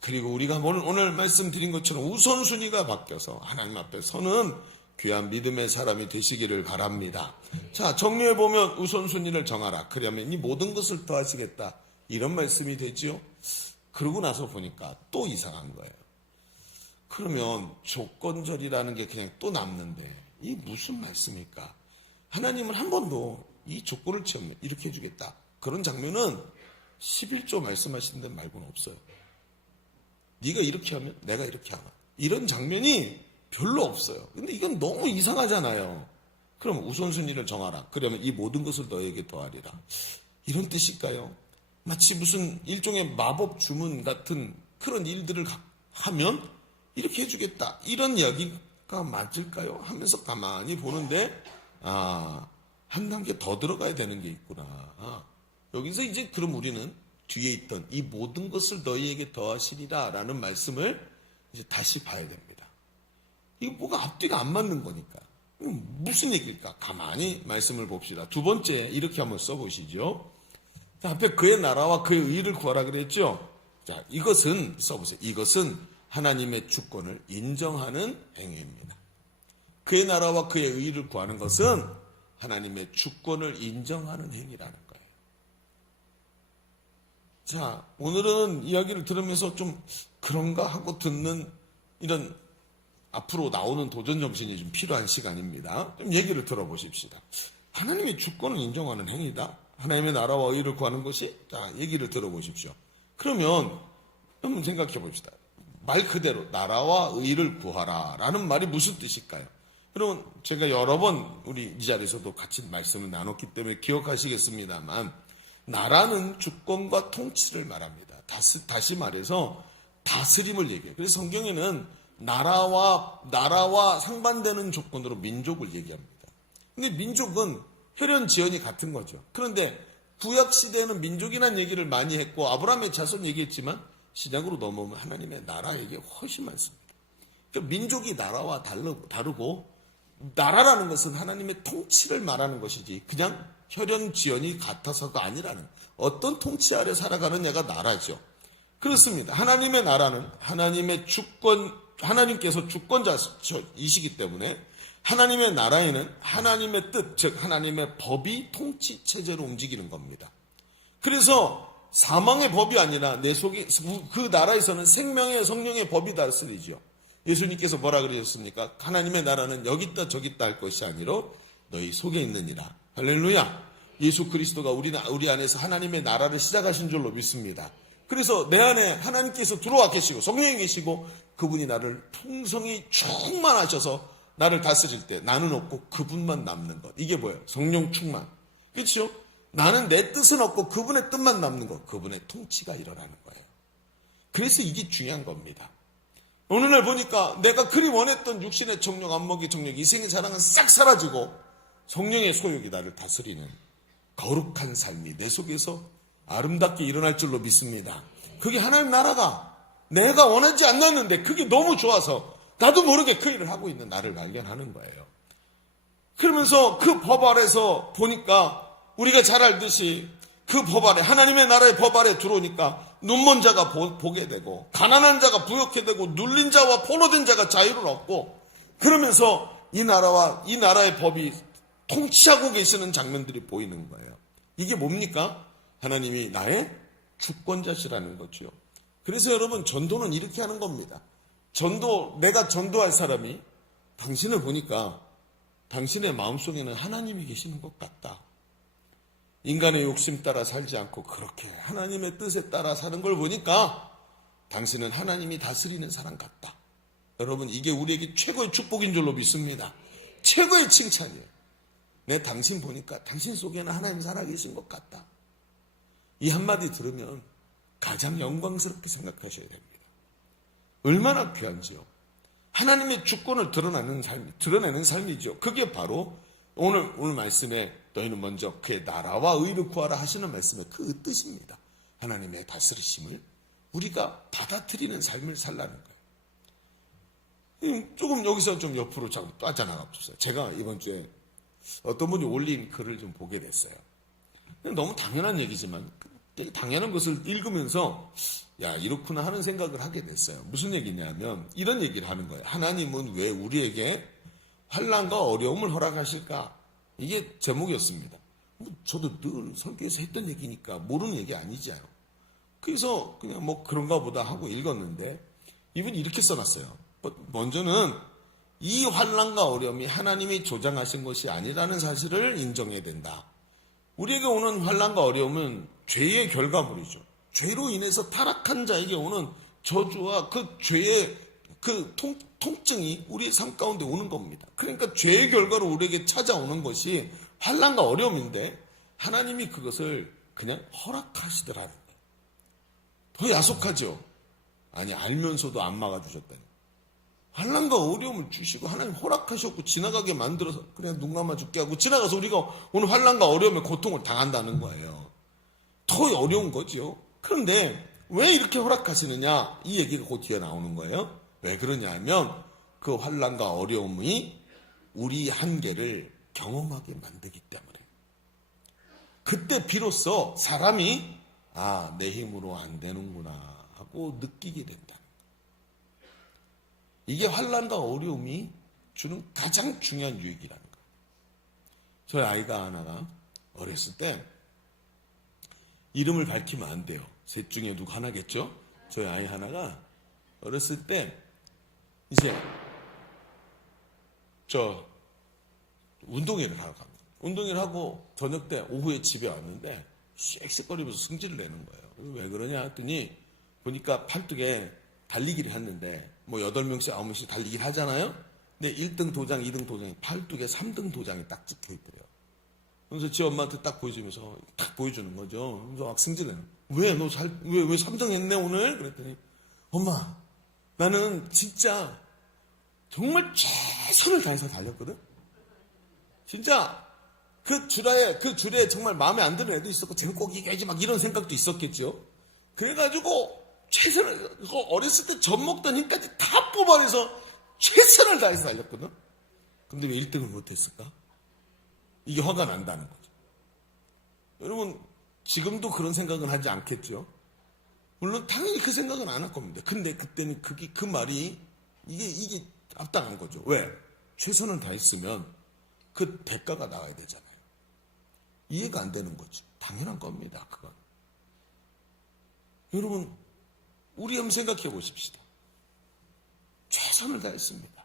그리고 우리가 오늘 말씀드린 것처럼 우선순위가 바뀌어서 하나님 앞에 서는 귀한 믿음의 사람이 되시기를 바랍니다. 자, 정리해보면 우선순위를 정하라. 그러면 이 모든 것을 더하시겠다. 이런 말씀이 되지요. 그러고 나서 보니까 또 이상한 거예요. 그러면 조건절이라는 게 그냥 또 남는데 이 무슨 말씀일까? 하나님은 한 번도 이 조건을 채우면 이렇게 해주겠다. 그런 장면은 11조 말씀하신 데 말고는 없어요. 네가 이렇게 하면 내가 이렇게 하마. 이런 장면이 별로 없어요. 근데 이건 너무 이상하잖아요. 그럼 우선순위를 정하라. 그러면 이 모든 것을 너에게 더하리라. 이런 뜻일까요? 마치 무슨 일종의 마법 주문 같은 그런 일들을 하면 이렇게 해주겠다. 이런 이야기가 맞을까요? 하면서 가만히 보는데 한 단계 더 들어가야 되는 게 있구나. 여기서 이제 그럼 우리는 뒤에 있던 이 모든 것을 너희에게 더하시리라 라는 말씀을 이제 다시 봐야 됩니다. 이거 뭐가 앞뒤가 안 맞는 거니까. 무슨 얘기일까? 가만히 말씀을 봅시다. 두 번째 이렇게 한번 써보시죠. 자, 앞에 그의 나라와 그의 의를 구하라 그랬죠. 자, 이것은 써보세요. 이것은 하나님의 주권을 인정하는 행위입니다. 그의 나라와 그의 의를 구하는 것은 하나님의 주권을 인정하는 행위라는 거예요. 자, 오늘은 이야기를 들으면서 좀 그런가 하고 듣는 이런 앞으로 나오는 도전 정신이 좀 필요한 시간입니다. 좀 얘기를 들어보십시다. 하나님의 주권을 인정하는 행위다. 하나님의 나라와 의를 구하는 것이, 자, 얘기를 들어보십시오. 그러면 한번 생각해 봅시다. 말 그대로 나라와 의를 구하라 라는 말이 무슨 뜻일까요? 여러분, 제가 여러 번 우리 이 자리에서도 같이 말씀을 나눴기 때문에 기억하시겠습니다만, 나라는 주권과 통치를 말합니다. 다시 말해서 다스림을 얘기해요. 그래서 성경에는 나라와 상반되는 조건으로 민족을 얘기합니다. 근데 민족은 혈연 지연이 같은 거죠. 그런데 구약 시대에는 민족이라는 얘기를 많이 했고 아브라함의 자손 얘기했지만 신약으로 넘어오면 하나님의 나라 얘기가 훨씬 많습니다. 그러니까 민족이 나라와 다르고 나라라는 것은 하나님의 통치를 말하는 것이지 그냥 혈연 지연이 같아서가 아니라는, 어떤 통치 아래 살아가는 애가 나라죠. 그렇습니다. 하나님의 나라는 하나님께서 주권자이시기 때문에 하나님의 나라에는 하나님의 뜻, 즉 하나님의 법이 통치 체제로 움직이는 겁니다. 그래서 사망의 법이 아니라 내 속에, 그 나라에서는 생명의 성령의 법이 다스리죠. 예수님께서 뭐라 그러셨습니까? 하나님의 나라는 여기 있다 저기 있다 할 것이 아니라 너희 속에 있느니라. 할렐루야. 예수 그리스도가 우리 안에서 하나님의 나라를 시작하신 줄로 믿습니다. 그래서 내 안에 하나님께서 들어와 계시고 성령이 계시고 그분이 나를 풍성히 충만하셔서 나를 다스릴 때 나는 없고 그분만 남는 것. 이게 뭐예요? 성령 충만. 그렇죠? 나는 내 뜻은 없고 그분의 뜻만 남는 것. 그분의 통치가 일어나는 거예요. 그래서 이게 중요한 겁니다. 어느 날 보니까 내가 그리 원했던 육신의 정욕, 안목의 정욕, 이생의 사랑은 싹 사라지고 성령의 소욕이 나를 다스리는 거룩한 삶이 내 속에서 아름답게 일어날 줄로 믿습니다. 그게 하나님 나라가 내가 원하지 않았는데 그게 너무 좋아서 나도 모르게 그 일을 하고 있는 나를 발견하는 거예요. 그러면서 그 법 아래서 보니까 우리가 잘 알듯이 그 법 아래, 하나님의 나라의 법 아래 들어오니까 눈먼 자가 보게 되고 가난한 자가 부욕해 되고 눌린 자와 포로된 자가 자유를 얻고 그러면서 이 나라와 이 나라의 법이 통치하고 계시는 장면들이 보이는 거예요. 이게 뭡니까? 하나님이 나의 주권자시라는 거죠. 그래서 여러분 전도는 이렇게 하는 겁니다. 내가 전도할 사람이 당신을 보니까 당신의 마음속에는 하나님이 계시는 것 같다. 인간의 욕심 따라 살지 않고 그렇게 하나님의 뜻에 따라 사는 걸 보니까 당신은 하나님이 다스리는 사람 같다. 여러분 이게 우리에게 최고의 축복인 줄로 믿습니다. 최고의 칭찬이에요. 내 당신 보니까 당신 속에는 하나님 살아계신 것 같다. 이 한마디 들으면 가장 영광스럽게 생각하셔야 됩니다. 얼마나 귀한지요. 하나님의 주권을 드러내는 삶이죠. 그게 바로 오늘 말씀에 너희는 먼저 그의 나라와 의를 구하라 하시는 말씀의 그 뜻입니다. 하나님의 다스리심을 우리가 받아들이는 삶을 살라는 거예요. 조금 여기서 좀 옆으로 자꾸 빠져나가 보세요. 제가 이번 주에 어떤 분이 올린 글을 좀 보게 됐어요. 너무 당연한 얘기지만 당연한 것을 읽으면서 야 이렇구나 하는 생각을 하게 됐어요. 무슨 얘기냐면 이런 얘기를 하는 거예요. 하나님은 왜 우리에게 환난과 어려움을 허락하실까? 이게 제목이었습니다. 저도 늘 설교에서 했던 얘기니까 모르는 얘기 아니지요. 그래서 그냥 뭐 그런가 보다 하고 읽었는데 이분이 이렇게 써놨어요. 먼저는 이 환난과 어려움이 하나님이 조장하신 것이 아니라는 사실을 인정해야 된다. 우리에게 오는 환난과 어려움은 죄의 결과물이죠. 죄로 인해서 타락한 자에게 오는 저주와 그 죄의 그 통증이 우리의 삶 가운데 오는 겁니다. 그러니까 죄의 결과로 우리에게 찾아오는 것이 환난과 어려움인데 하나님이 그것을 그냥 허락하시더라는 거예요. 더 야속하죠. 아니 알면서도 안 막아주셨다니. 환난과 어려움을 주시고 하나님 허락하셨고 지나가게 만들어서 그냥 눈 감아 죽게 하고 지나가서 우리가 오늘 환난과 어려움의 고통을 당한다는 거예요. 더 어려운 거죠. 그런데 왜 이렇게 허락하시느냐 이 얘기가 곧 뒤에 나오는 거예요. 왜 그러냐 하면 그 환난과 어려움이 우리 한계를 경험하게 만들기 때문에 그때 비로소 사람이 내 힘으로 안 되는구나 하고 느끼게 된다. 이게 환난과 어려움이 주는 가장 중요한 유익이라는 거예요. 저희 아이가 하나가 어렸을 때 이름을 밝히면 안 돼요. 셋 중에 누구 하나겠죠? 저희 아이 하나가 어렸을 때 이제 운동회를 하러 갑니다. 운동회를 하고 저녁 때 오후에 집에 왔는데 씩씩거리면서 승질을 내는 거예요. 왜 그러냐 했더니 보니까 팔뚝에 달리기를 했는데 뭐 8명씩 9명씩 달리기를 하잖아요. 근데 1등 도장, 2등 도장이 팔뚝에 3등 도장이 딱 찍혀 있더래요. 그래서 지 엄마한테 딱 보여주면서 딱 보여주는 거죠. 그래서 막 승질내는 왜 3등 했네 오늘? 그랬더니 엄마 나는 진짜 정말 최선을 다해서 달렸거든. 진짜 그 줄에 정말 마음에 안 드는 애도 있었고 쟤는 꼭 이겨야지 막 이런 생각도 있었겠죠. 그래가지고 최선을 어렸을 때 젖먹던 힘까지 다 뽑아내서 최선을 다해서 달렸거든. 근데 왜 1등을 못했을까? 이게 화가 난다는 거죠. 여러분 지금도 그런 생각은 하지 않겠죠. 물론 당연히 그 생각은 안 할 겁니다. 근데 그때는 그 말이 이게 합당한 거죠. 왜? 최선을 다했으면 그 대가가 나와야 되잖아요. 이해가 안 되는 거죠. 당연한 겁니다. 그건. 여러분 우리 한번 생각해 보십시다. 최선을 다했습니다.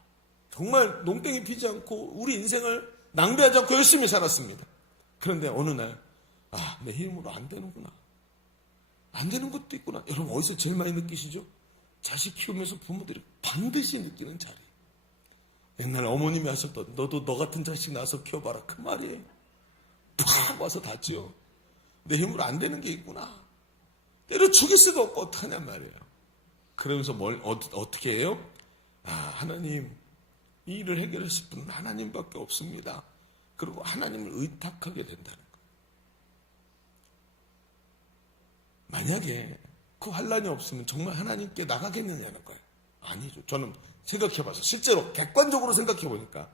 정말 농땡이 피지 않고 우리 인생을 낭비하지 않고 열심히 살았습니다. 그런데 어느 날, 내 힘으로 안 되는구나. 안 되는 것도 있구나. 여러분, 어디서 제일 많이 느끼시죠? 자식 키우면서 부모들이 반드시 느끼는 자리. 옛날 어머님이 하셨던, 너도 너 같은 자식 낳아서 키워봐라. 그 말이에요. 팍 와서 닿지요. 내 힘으로 안 되는 게 있구나. 때려 죽일 수도 없고 어떡하냔 말이에요. 그러면서 어떻게 해요? 하나님, 이 일을 해결하실 분은 하나님밖에 없습니다. 그리고 하나님을 의탁하게 된다는 거예요. 만약에 그 환란이 없으면 정말 하나님께 나가겠느냐는 거예요. 아니죠. 저는 생각해봐서 실제로 객관적으로 생각해보니까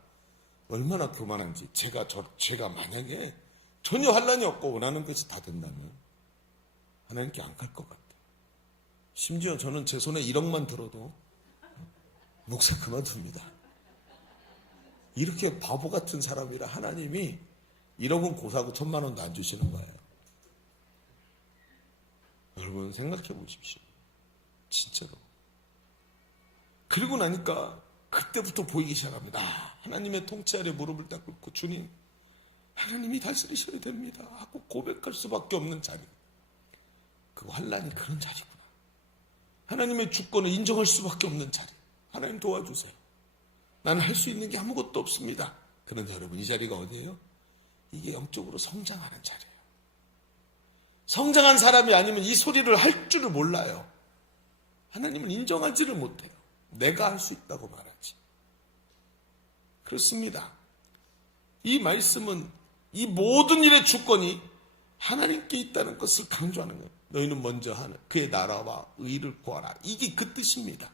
얼마나 교만한지 제가 만약에 전혀 환란이 없고 원하는 것이 다 된다면 하나님께 안 갈 것 같아요. 심지어 저는 제 손에 1억만 들어도 목사 그만둡니다. 이렇게 바보 같은 사람이라 하나님이 1억은 고사고 1,000만 원도 안 주시는 거예요. 여러분 생각해 보십시오. 진짜로. 그리고 나니까 그때부터 보이기 시작합니다. 하나님의 통치 아래 무릎을 딱 꿇고 주님, 하나님이 다스리셔야 됩니다 하고 고백할 수밖에 없는 자리. 그 환란이 그런 자리구나. 하나님의 주권을 인정할 수밖에 없는 자리. 하나님 도와주세요. 나는 할 수 있는 게 아무것도 없습니다. 그런데 여러분, 이 자리가 어디예요? 이게 영적으로 성장하는 자리예요. 성장한 사람이 아니면 이 소리를 할 줄을 몰라요. 하나님은 인정하지를 못해요. 내가 할 수 있다고 말하지. 그렇습니다. 이 말씀은 이 모든 일의 주권이 하나님께 있다는 것을 강조하는 거예요. 너희는 먼저 하는 그의 나라와 의를 구하라. 이게 그 뜻입니다.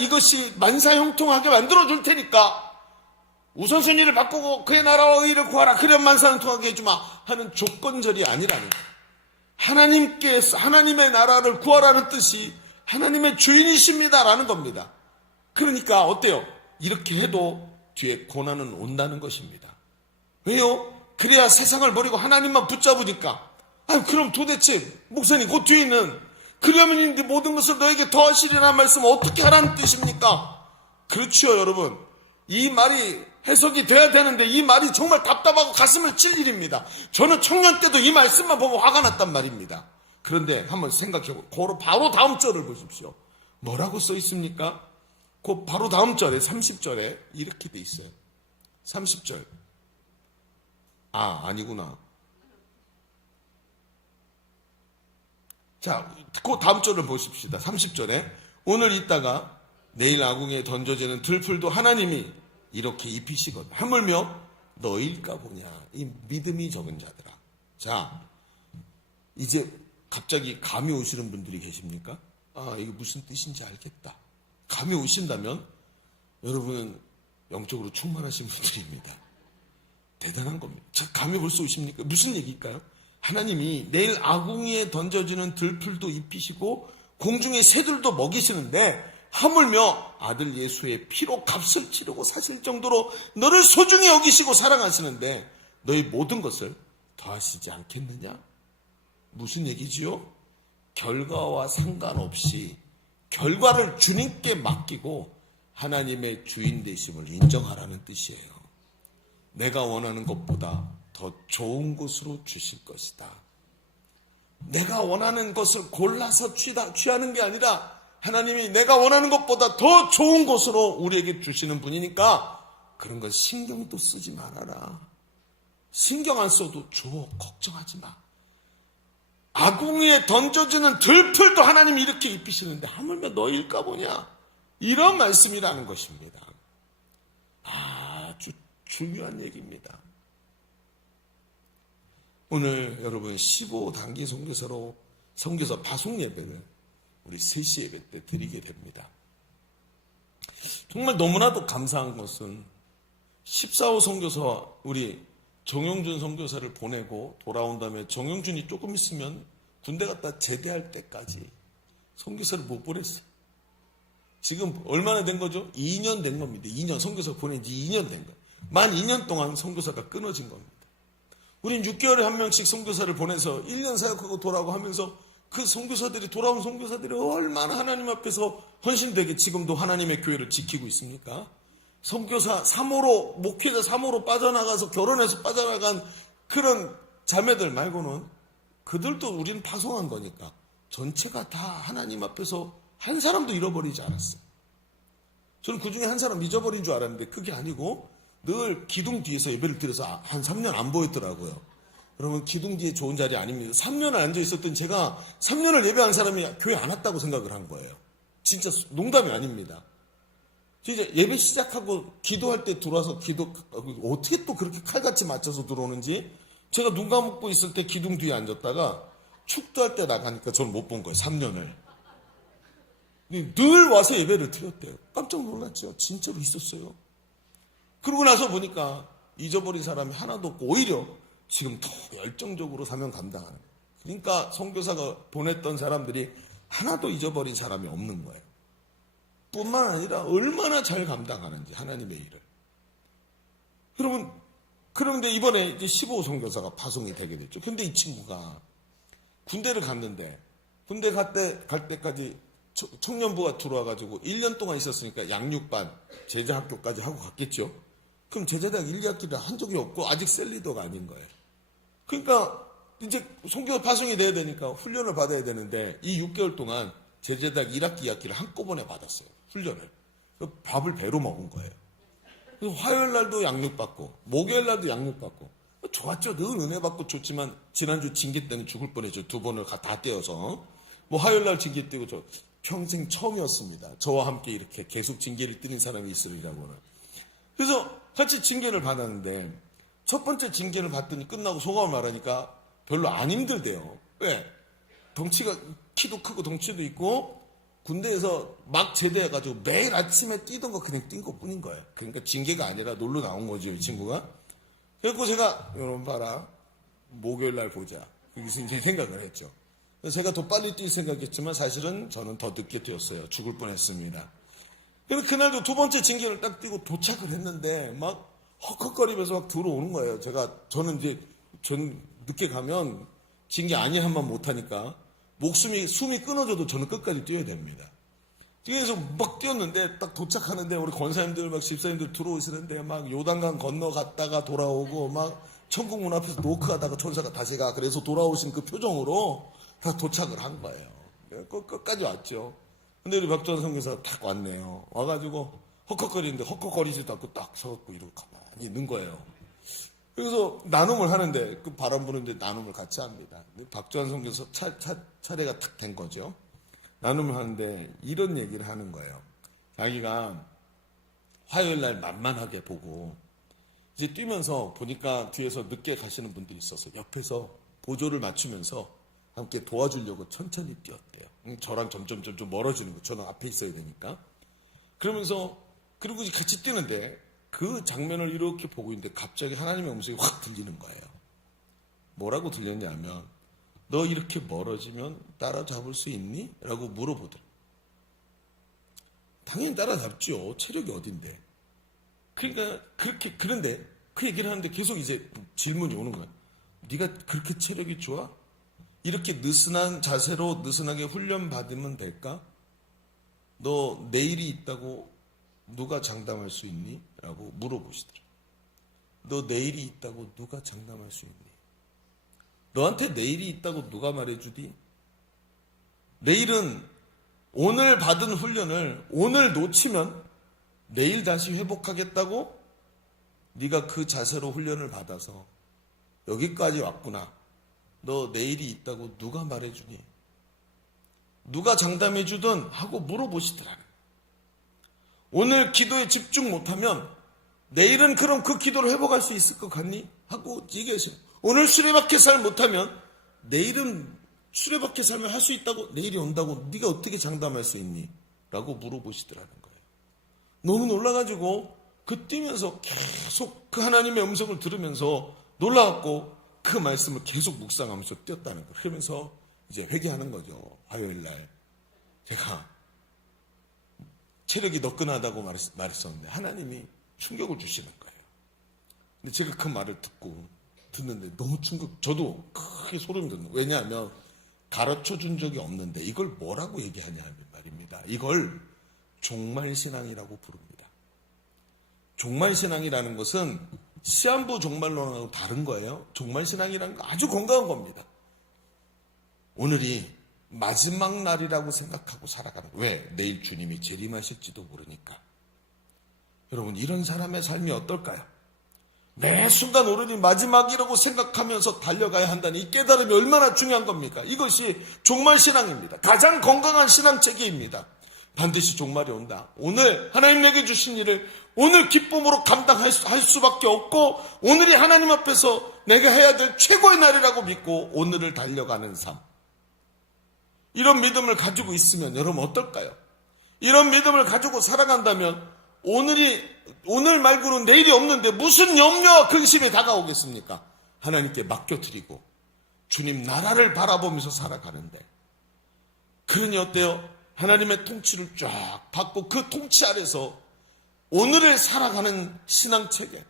이것이 만사형통하게 만들어줄 테니까 우선순위를 바꾸고 그의 나라와 의를 구하라. 그래야 만사형통하게 해주마 하는 조건절이 아니라는 거예요. 하나님께서 하나님의 나라를 구하라는 뜻이 하나님의 주인이십니다라는 겁니다. 그러니까 어때요? 이렇게 해도 뒤에 고난은 온다는 것입니다. 왜요? 그래야 세상을 버리고 하나님만 붙잡으니까. 그럼 도대체 목사님 그 뒤에 있는 그러면 이 모든 것을 너에게 더하시리라는 말씀은 어떻게 하라는 뜻입니까? 그렇죠, 여러분. 이 말이 해석이 돼야 되는데 이 말이 정말 답답하고 가슴을 찔 일입니다. 저는 청년 때도 이 말씀만 보고 화가 났단 말입니다. 그런데 한번 생각해보고 바로 다음 절을 보십시오. 뭐라고 써 있습니까? 그 바로 다음 절에 30절에 이렇게 돼 있어요. 30절. 아니구나. 자, 그 다음 절을 보십시다. 30절에 오늘 있다가 내일 아궁이에 던져지는 들풀도 하나님이 이렇게 입히시거든. 하물며 너일까 보냐. 이 믿음이 적은 자들아. 자, 이제 갑자기 감이 오시는 분들이 계십니까? 이게 무슨 뜻인지 알겠다. 감이 오신다면 여러분은 영적으로 충만하신 분들입니다. 대단한 겁니다. 자, 감이 벌써 오십니까? 무슨 얘기일까요? 하나님이 내일 아궁이에 던져주는 들풀도 입히시고 공중의 새들도 먹이시는데 하물며 아들 예수의 피로 값을 치르고 사실 정도로 너를 소중히 여기시고 사랑하시는데 너희 모든 것을 더하시지 않겠느냐? 무슨 얘기지요? 결과와 상관없이 결과를 주님께 맡기고 하나님의 주인 되심을 인정하라는 뜻이에요. 내가 원하는 것보다 더 좋은 곳으로 주실 것이다. 내가 원하는 것을 골라서 취하는 게 아니라 하나님이 내가 원하는 것보다 더 좋은 곳으로 우리에게 주시는 분이니까 그런 거 신경도 쓰지 말아라. 신경 안 써도 줘. 걱정하지 마. 아궁이에 던져지는 들풀도 하나님이 이렇게 입히시는데 하물며 너일까 보냐. 이런 말씀이라는 것입니다. 아주 중요한 얘기입니다. 오늘 여러분 15단기 선교사로 선교사 파송 예배를 우리 3시 예배 때 드리게 됩니다. 정말 너무나도 감사한 것은 14호 선교사 우리 정용준 선교사를 보내고 돌아온 다음에 정용준이 조금 있으면 군대 갔다 제대할 때까지 선교사를 못 보냈어요. 지금 얼마나 된 거죠? 2년 된 겁니다. 2년 선교사 보낸 지 2년 된 거예요. 만 2년 동안 선교사가 끊어진 겁니다. 우린 6개월에 한 명씩 선교사를 보내서 1년 사역하고 돌아오고 하면서 그 선교사들이 돌아온 선교사들이 얼마나 하나님 앞에서 헌신되게 지금도 하나님의 교회를 지키고 있습니까? 선교사 3호로, 목회자 3호로 빠져나가서 결혼해서 빠져나간 그런 자매들 말고는 그들도 우리는 파송한 거니까 전체가 다 하나님 앞에서 한 사람도 잃어버리지 않았어요. 저는 그 중에 한 사람 잊어버린 줄 알았는데 그게 아니고 늘 기둥 뒤에서 예배를 드려서 한 3년 안 보였더라고요. 여러분, 기둥 뒤에 좋은 자리 아닙니다. 3년을 앉아 있었던 제가 3년을 예배한 사람이 교회 안 왔다고 생각을 한 거예요. 진짜 농담이 아닙니다. 진짜 예배 시작하고 기도할 때 들어와서 어떻게 또 그렇게 칼같이 맞춰서 들어오는지, 제가 눈 감고 있을 때 기둥 뒤에 앉았다가 축도할 때 나가니까 저는 못 본 거예요. 3년을. 늘 와서 예배를 드렸대요. 깜짝 놀랐죠. 진짜로 있었어요. 그러고 나서 보니까 잊어버린 사람이 하나도 없고 오히려 지금 더 열정적으로 사명 감당하는 거예요. 그러니까 선교사가 보냈던 사람들이 하나도 잊어버린 사람이 없는 거예요. 뿐만 아니라 얼마나 잘 감당하는지 하나님의 일을. 여러분, 그런데 이번에 이제 15호 선교사가 파송이 되게 됐죠. 근데 이 친구가 군대를 갔는데 군대 갈 때까지 청년부가 들어와가지고 1년 동안 있었으니까 양육반 제자학교까지 하고 갔겠죠. 그럼 제자대학 1, 2학기를 한 적이 없고 아직 셀리더가 아닌 거예요. 그러니까 이제 선교사 파송이 돼야 되니까 훈련을 받아야 되는데 이 6개월 동안 제자대학 1학기, 2학기를 한꺼번에 받았어요. 훈련을. 밥을 배로 먹은 거예요. 그래서 화요일 날도 양육받고 목요일 날도 양육받고 좋았죠. 늘 은혜 받고 좋지만 지난주 징계 때문에 죽을 뻔했죠. 2번을 다 떼어서. 뭐 화요일 날 징계 떼고 저 평생 처음이었습니다. 저와 함께 이렇게 계속 징계를 띄는 사람이 있으리라고는. 그래서 같이 징계를 받았는데 첫 번째 징계를 받더니 끝나고 소감을 말하니까 별로 안 힘들대요. 왜? 덩치가, 키도 크고 덩치도 있고 군대에서 막 제대해가지고 매일 아침에 뛰던 거 그냥 뛴 것 뿐인 거예요. 그러니까 징계가 아니라 놀러 나온 거죠, 이 친구가. 그래서 제가, 여러분 봐라, 목요일 날 보자. 그래서 이제 생각을 했죠. 제가 더 빨리 뛸 생각했지만 사실은 저는 더 늦게 뛰었어요. 죽을 뻔했습니다. 그래서 그날도 두 번째 징계를 딱 뛰고 도착을 했는데 막 헉헉거리면서 막 들어오는 거예요. 저는 이제 늦게 가면 징계 아니 한번 못하니까 숨이 끊어져도 저는 끝까지 뛰어야 됩니다. 그래서 막 뛰었는데 딱 도착하는데 우리 권사님들 막 집사님들 들어오시는데 막 요단강 건너갔다가 돌아오고 막 천국문 앞에서 노크하다가 천사가 다시 가. 그래서 돌아오신 그 표정으로 다 도착을 한 거예요. 끝까지 왔죠. 근데 우리 박주환 선교사가 딱 왔네요. 와가지고 헉헉거리는데 헉헉거리지도 않고 딱 서갖고 이러고 가만히 있는 거예요. 그래서 나눔을 하는데 그 바람 부는데 나눔을 같이 합니다. 박주환 선교사 차례가 탁 된 거죠. 나눔을 하는데 이런 얘기를 하는 거예요. 자기가 화요일 날 만만하게 보고 이제 뛰면서 보니까 뒤에서 늦게 가시는 분들이 있어서 옆에서 보조를 맞추면서 함께 도와주려고 천천히 뛰었대요. 저랑 점점 멀어지는 거. 저는 앞에 있어야 되니까. 그러면서 그리고 이제 같이 뛰는데 그 장면을 이렇게 보고 있는데 갑자기 하나님의 음성이 확 들리는 거예요. 뭐라고 들렸냐면 너 이렇게 멀어지면 따라잡을 수 있니? 라고 물어보더라. 당연히 따라잡죠. 체력이 어딘데. 그러니까 그런데 그 얘기를 하는데 계속 이제 질문이 오는 거야. 네가 그렇게 체력이 좋아? 이렇게 느슨한 자세로 느슨하게 훈련 받으면 될까? 너 내일이 있다고 누가 장담할 수 있니? 라고 물어보시더라. 너 내일이 있다고 누가 장담할 수 있니? 너한테 내일이 있다고 누가 말해주디? 내일은 오늘 받은 훈련을 오늘 놓치면 내일 다시 회복하겠다고? 네가 그 자세로 훈련을 받아서 여기까지 왔구나. 너 내일이 있다고 누가 말해주니? 누가 장담해주든 하고 물어보시더라고요. 오늘 기도에 집중 못하면 내일은 그럼 그 기도를 회복할 수 있을 것 같니? 하고 얘기하세요. 오늘 수레바퀴 살 못하면 내일은 수레바퀴 살면 할 수 있다고, 내일이 온다고 네가 어떻게 장담할 수 있니? 라고 물어보시더라는 거예요. 너무 놀라가지고 그 뛰면서 계속 그 하나님의 음성을 들으면서 놀라갖고 그 말씀을 계속 묵상하면서 뛰었다는 거예요. 그러면서 이제 회개하는 거죠. 화요일날 제가 체력이 너끈하다고 말했었는데 하나님이 충격을 주시는 거예요. 근데 제가 그 말을 듣는데 너무 저도 크게 소름이 돋는 거예요. 왜냐하면 가르쳐준 적이 없는데 이걸 뭐라고 얘기하냐 하는 말입니다. 이걸 종말신앙이라고 부릅니다. 종말신앙이라는 것은 시한부 종말론하고 다른 거예요. 종말신앙이라는 거 아주 건강한 겁니다. 오늘이 마지막 날이라고 생각하고 살아가는 거예요. 왜? 내일 주님이 재림하실지도 모르니까. 여러분, 이런 사람의 삶이 어떨까요? 매 순간 오늘이 마지막이라고 생각하면서 달려가야 한다는 이 깨달음이 얼마나 중요한 겁니까? 이것이 종말신앙입니다. 가장 건강한 신앙체계입니다. 반드시 종말이 온다. 오늘 하나님 내게 주신 일을 오늘 기쁨으로 감당할 수밖에 없고, 오늘이 하나님 앞에서 내가 해야 될 최고의 날이라고 믿고 오늘을 달려가는 삶. 이런 믿음을 가지고 있으면 여러분 어떨까요? 이런 믿음을 가지고 살아간다면 오늘 말고는 내일이 없는데 무슨 염려와 근심이 다가오겠습니까? 하나님께 맡겨드리고 주님 나라를 바라보면서 살아가는데, 그러니 어때요? 하나님의 통치를 쫙 받고 그 통치 아래서 오늘을 살아가는 신앙체계.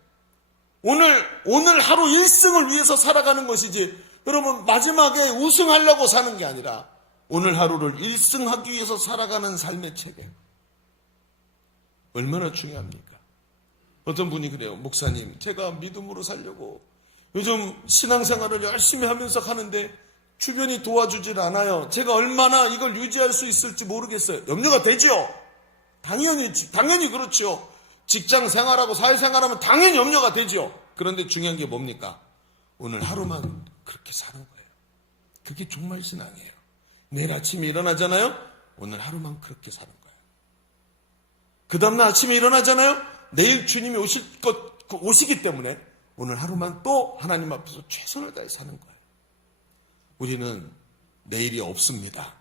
오늘 하루 1승을 위해서 살아가는 것이지, 여러분 마지막에 우승하려고 사는 게 아니라 오늘 하루를 1승하기 위해서 살아가는 삶의 체계. 얼마나 중요합니까? 어떤 분이 그래요. 목사님, 제가 믿음으로 살려고 요즘 신앙생활을 열심히 하면서 하는데 주변이 도와주질 않아요. 제가 얼마나 이걸 유지할 수 있을지 모르겠어요. 염려가 되죠? 당연히 그렇죠. 직장 생활하고 사회생활하면 당연히 염려가 되죠. 그런데 중요한 게 뭡니까? 오늘 하루만 그렇게 사는 거예요. 그게 종말 신앙이에요. 내일 아침에 일어나잖아요. 오늘 하루만 그렇게 사는 거예요. 그 다음날 아침에 일어나잖아요. 내일 주님이 오시기 때문에 오늘 하루만 또 하나님 앞에서 최선을 다해 사는 거예요. 우리는 내일이 없습니다.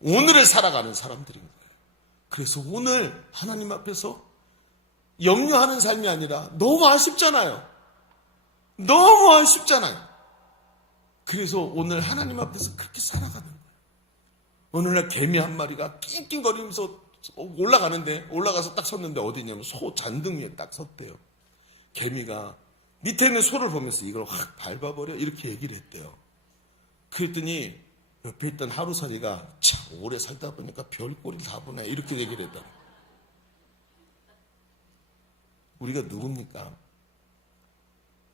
오늘을 살아가는 사람들인 거예요. 그래서 오늘 하나님 앞에서 염려하는 삶이 아니라 너무 아쉽잖아요. 너무 아쉽잖아요. 그래서 오늘 하나님 앞에서 그렇게 살아가는 거예요. 오늘날 개미 한 마리가 낑낑거리면서 올라가서 딱 섰는데 어디냐면 소 잔등 위에 딱 섰대요. 개미가 밑에 있는 소를 보면서 이걸 확 밟아버려 이렇게 얘기를 했대요. 그랬더니 옆에 있던 하루살이가 참 오래 살다 보니까 별꼴이 다 보네 이렇게 얘기를 했다. 우리가 누굽니까?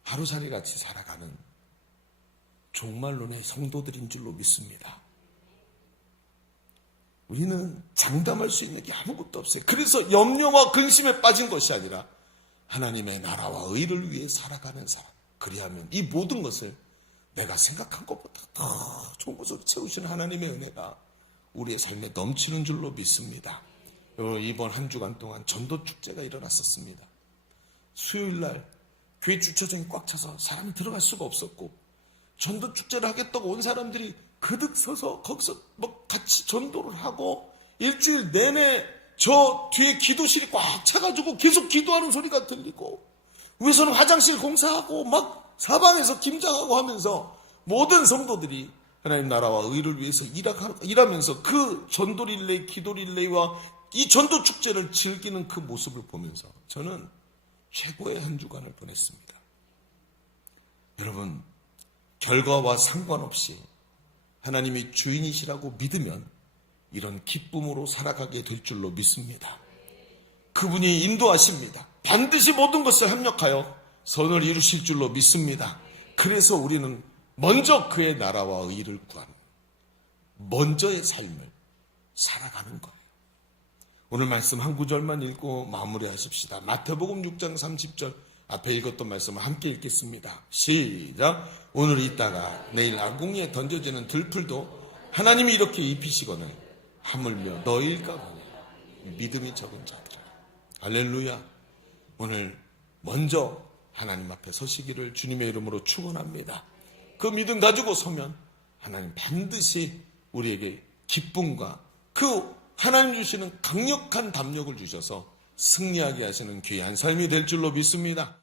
하루살이 같이 살아가는 종말론의 성도들인 줄로 믿습니다. 우리는 장담할 수 있는 게 아무것도 없어요. 그래서 염려와 근심에 빠진 것이 아니라 하나님의 나라와 의를 위해 살아가는 사람. 그리하면 이 모든 것을 내가 생각한 것보다 더 좋은 것으로 채우시는 하나님의 은혜가 우리의 삶에 넘치는 줄로 믿습니다. 이번 한 주간 동안 전도축제가 일어났었습니다. 수요일날 교회 주차장이 꽉 차서 사람이 들어갈 수가 없었고, 전도축제를 하겠다고 온 사람들이 그득 서서 거기서 같이 전도를 하고 일주일 내내 저 뒤에 기도실이 꽉 차가지고 계속 기도하는 소리가 들리고, 위에서는 화장실 공사하고 막 사방에서 김장하고 하면서 모든 성도들이 하나님 나라와 의를 위해서 일하면서 그 전도 릴레이, 기도 릴레이와 이 전도 축제를 즐기는 그 모습을 보면서 저는 최고의 한 주간을 보냈습니다. 여러분, 결과와 상관없이 하나님이 주인이시라고 믿으면 이런 기쁨으로 살아가게 될 줄로 믿습니다. 그분이 인도하십니다. 반드시 모든 것을 합력하여 선을 이루실 줄로 믿습니다. 그래서 우리는 먼저 그의 나라와 의를 구하는 먼저의 삶을 살아가는 거예요. 오늘 말씀 한 구절만 읽고 마무리하십시다. 마태복음 6장 30절 앞에 읽었던 말씀을 함께 읽겠습니다. 시작. 오늘 있다가 내일 아궁이에 던져지는 들풀도 하나님이 이렇게 입히시거늘 하물며 너희일까 보냐. 믿음이 적은 자들아. 할렐루야. 오늘 먼저 하나님 앞에 서시기를 주님의 이름으로 축원합니다. 그 믿음 가지고 서면 하나님 반드시 우리에게 기쁨과 그 하나님 주시는 강력한 담력을 주셔서 승리하게 하시는 귀한 삶이 될 줄로 믿습니다.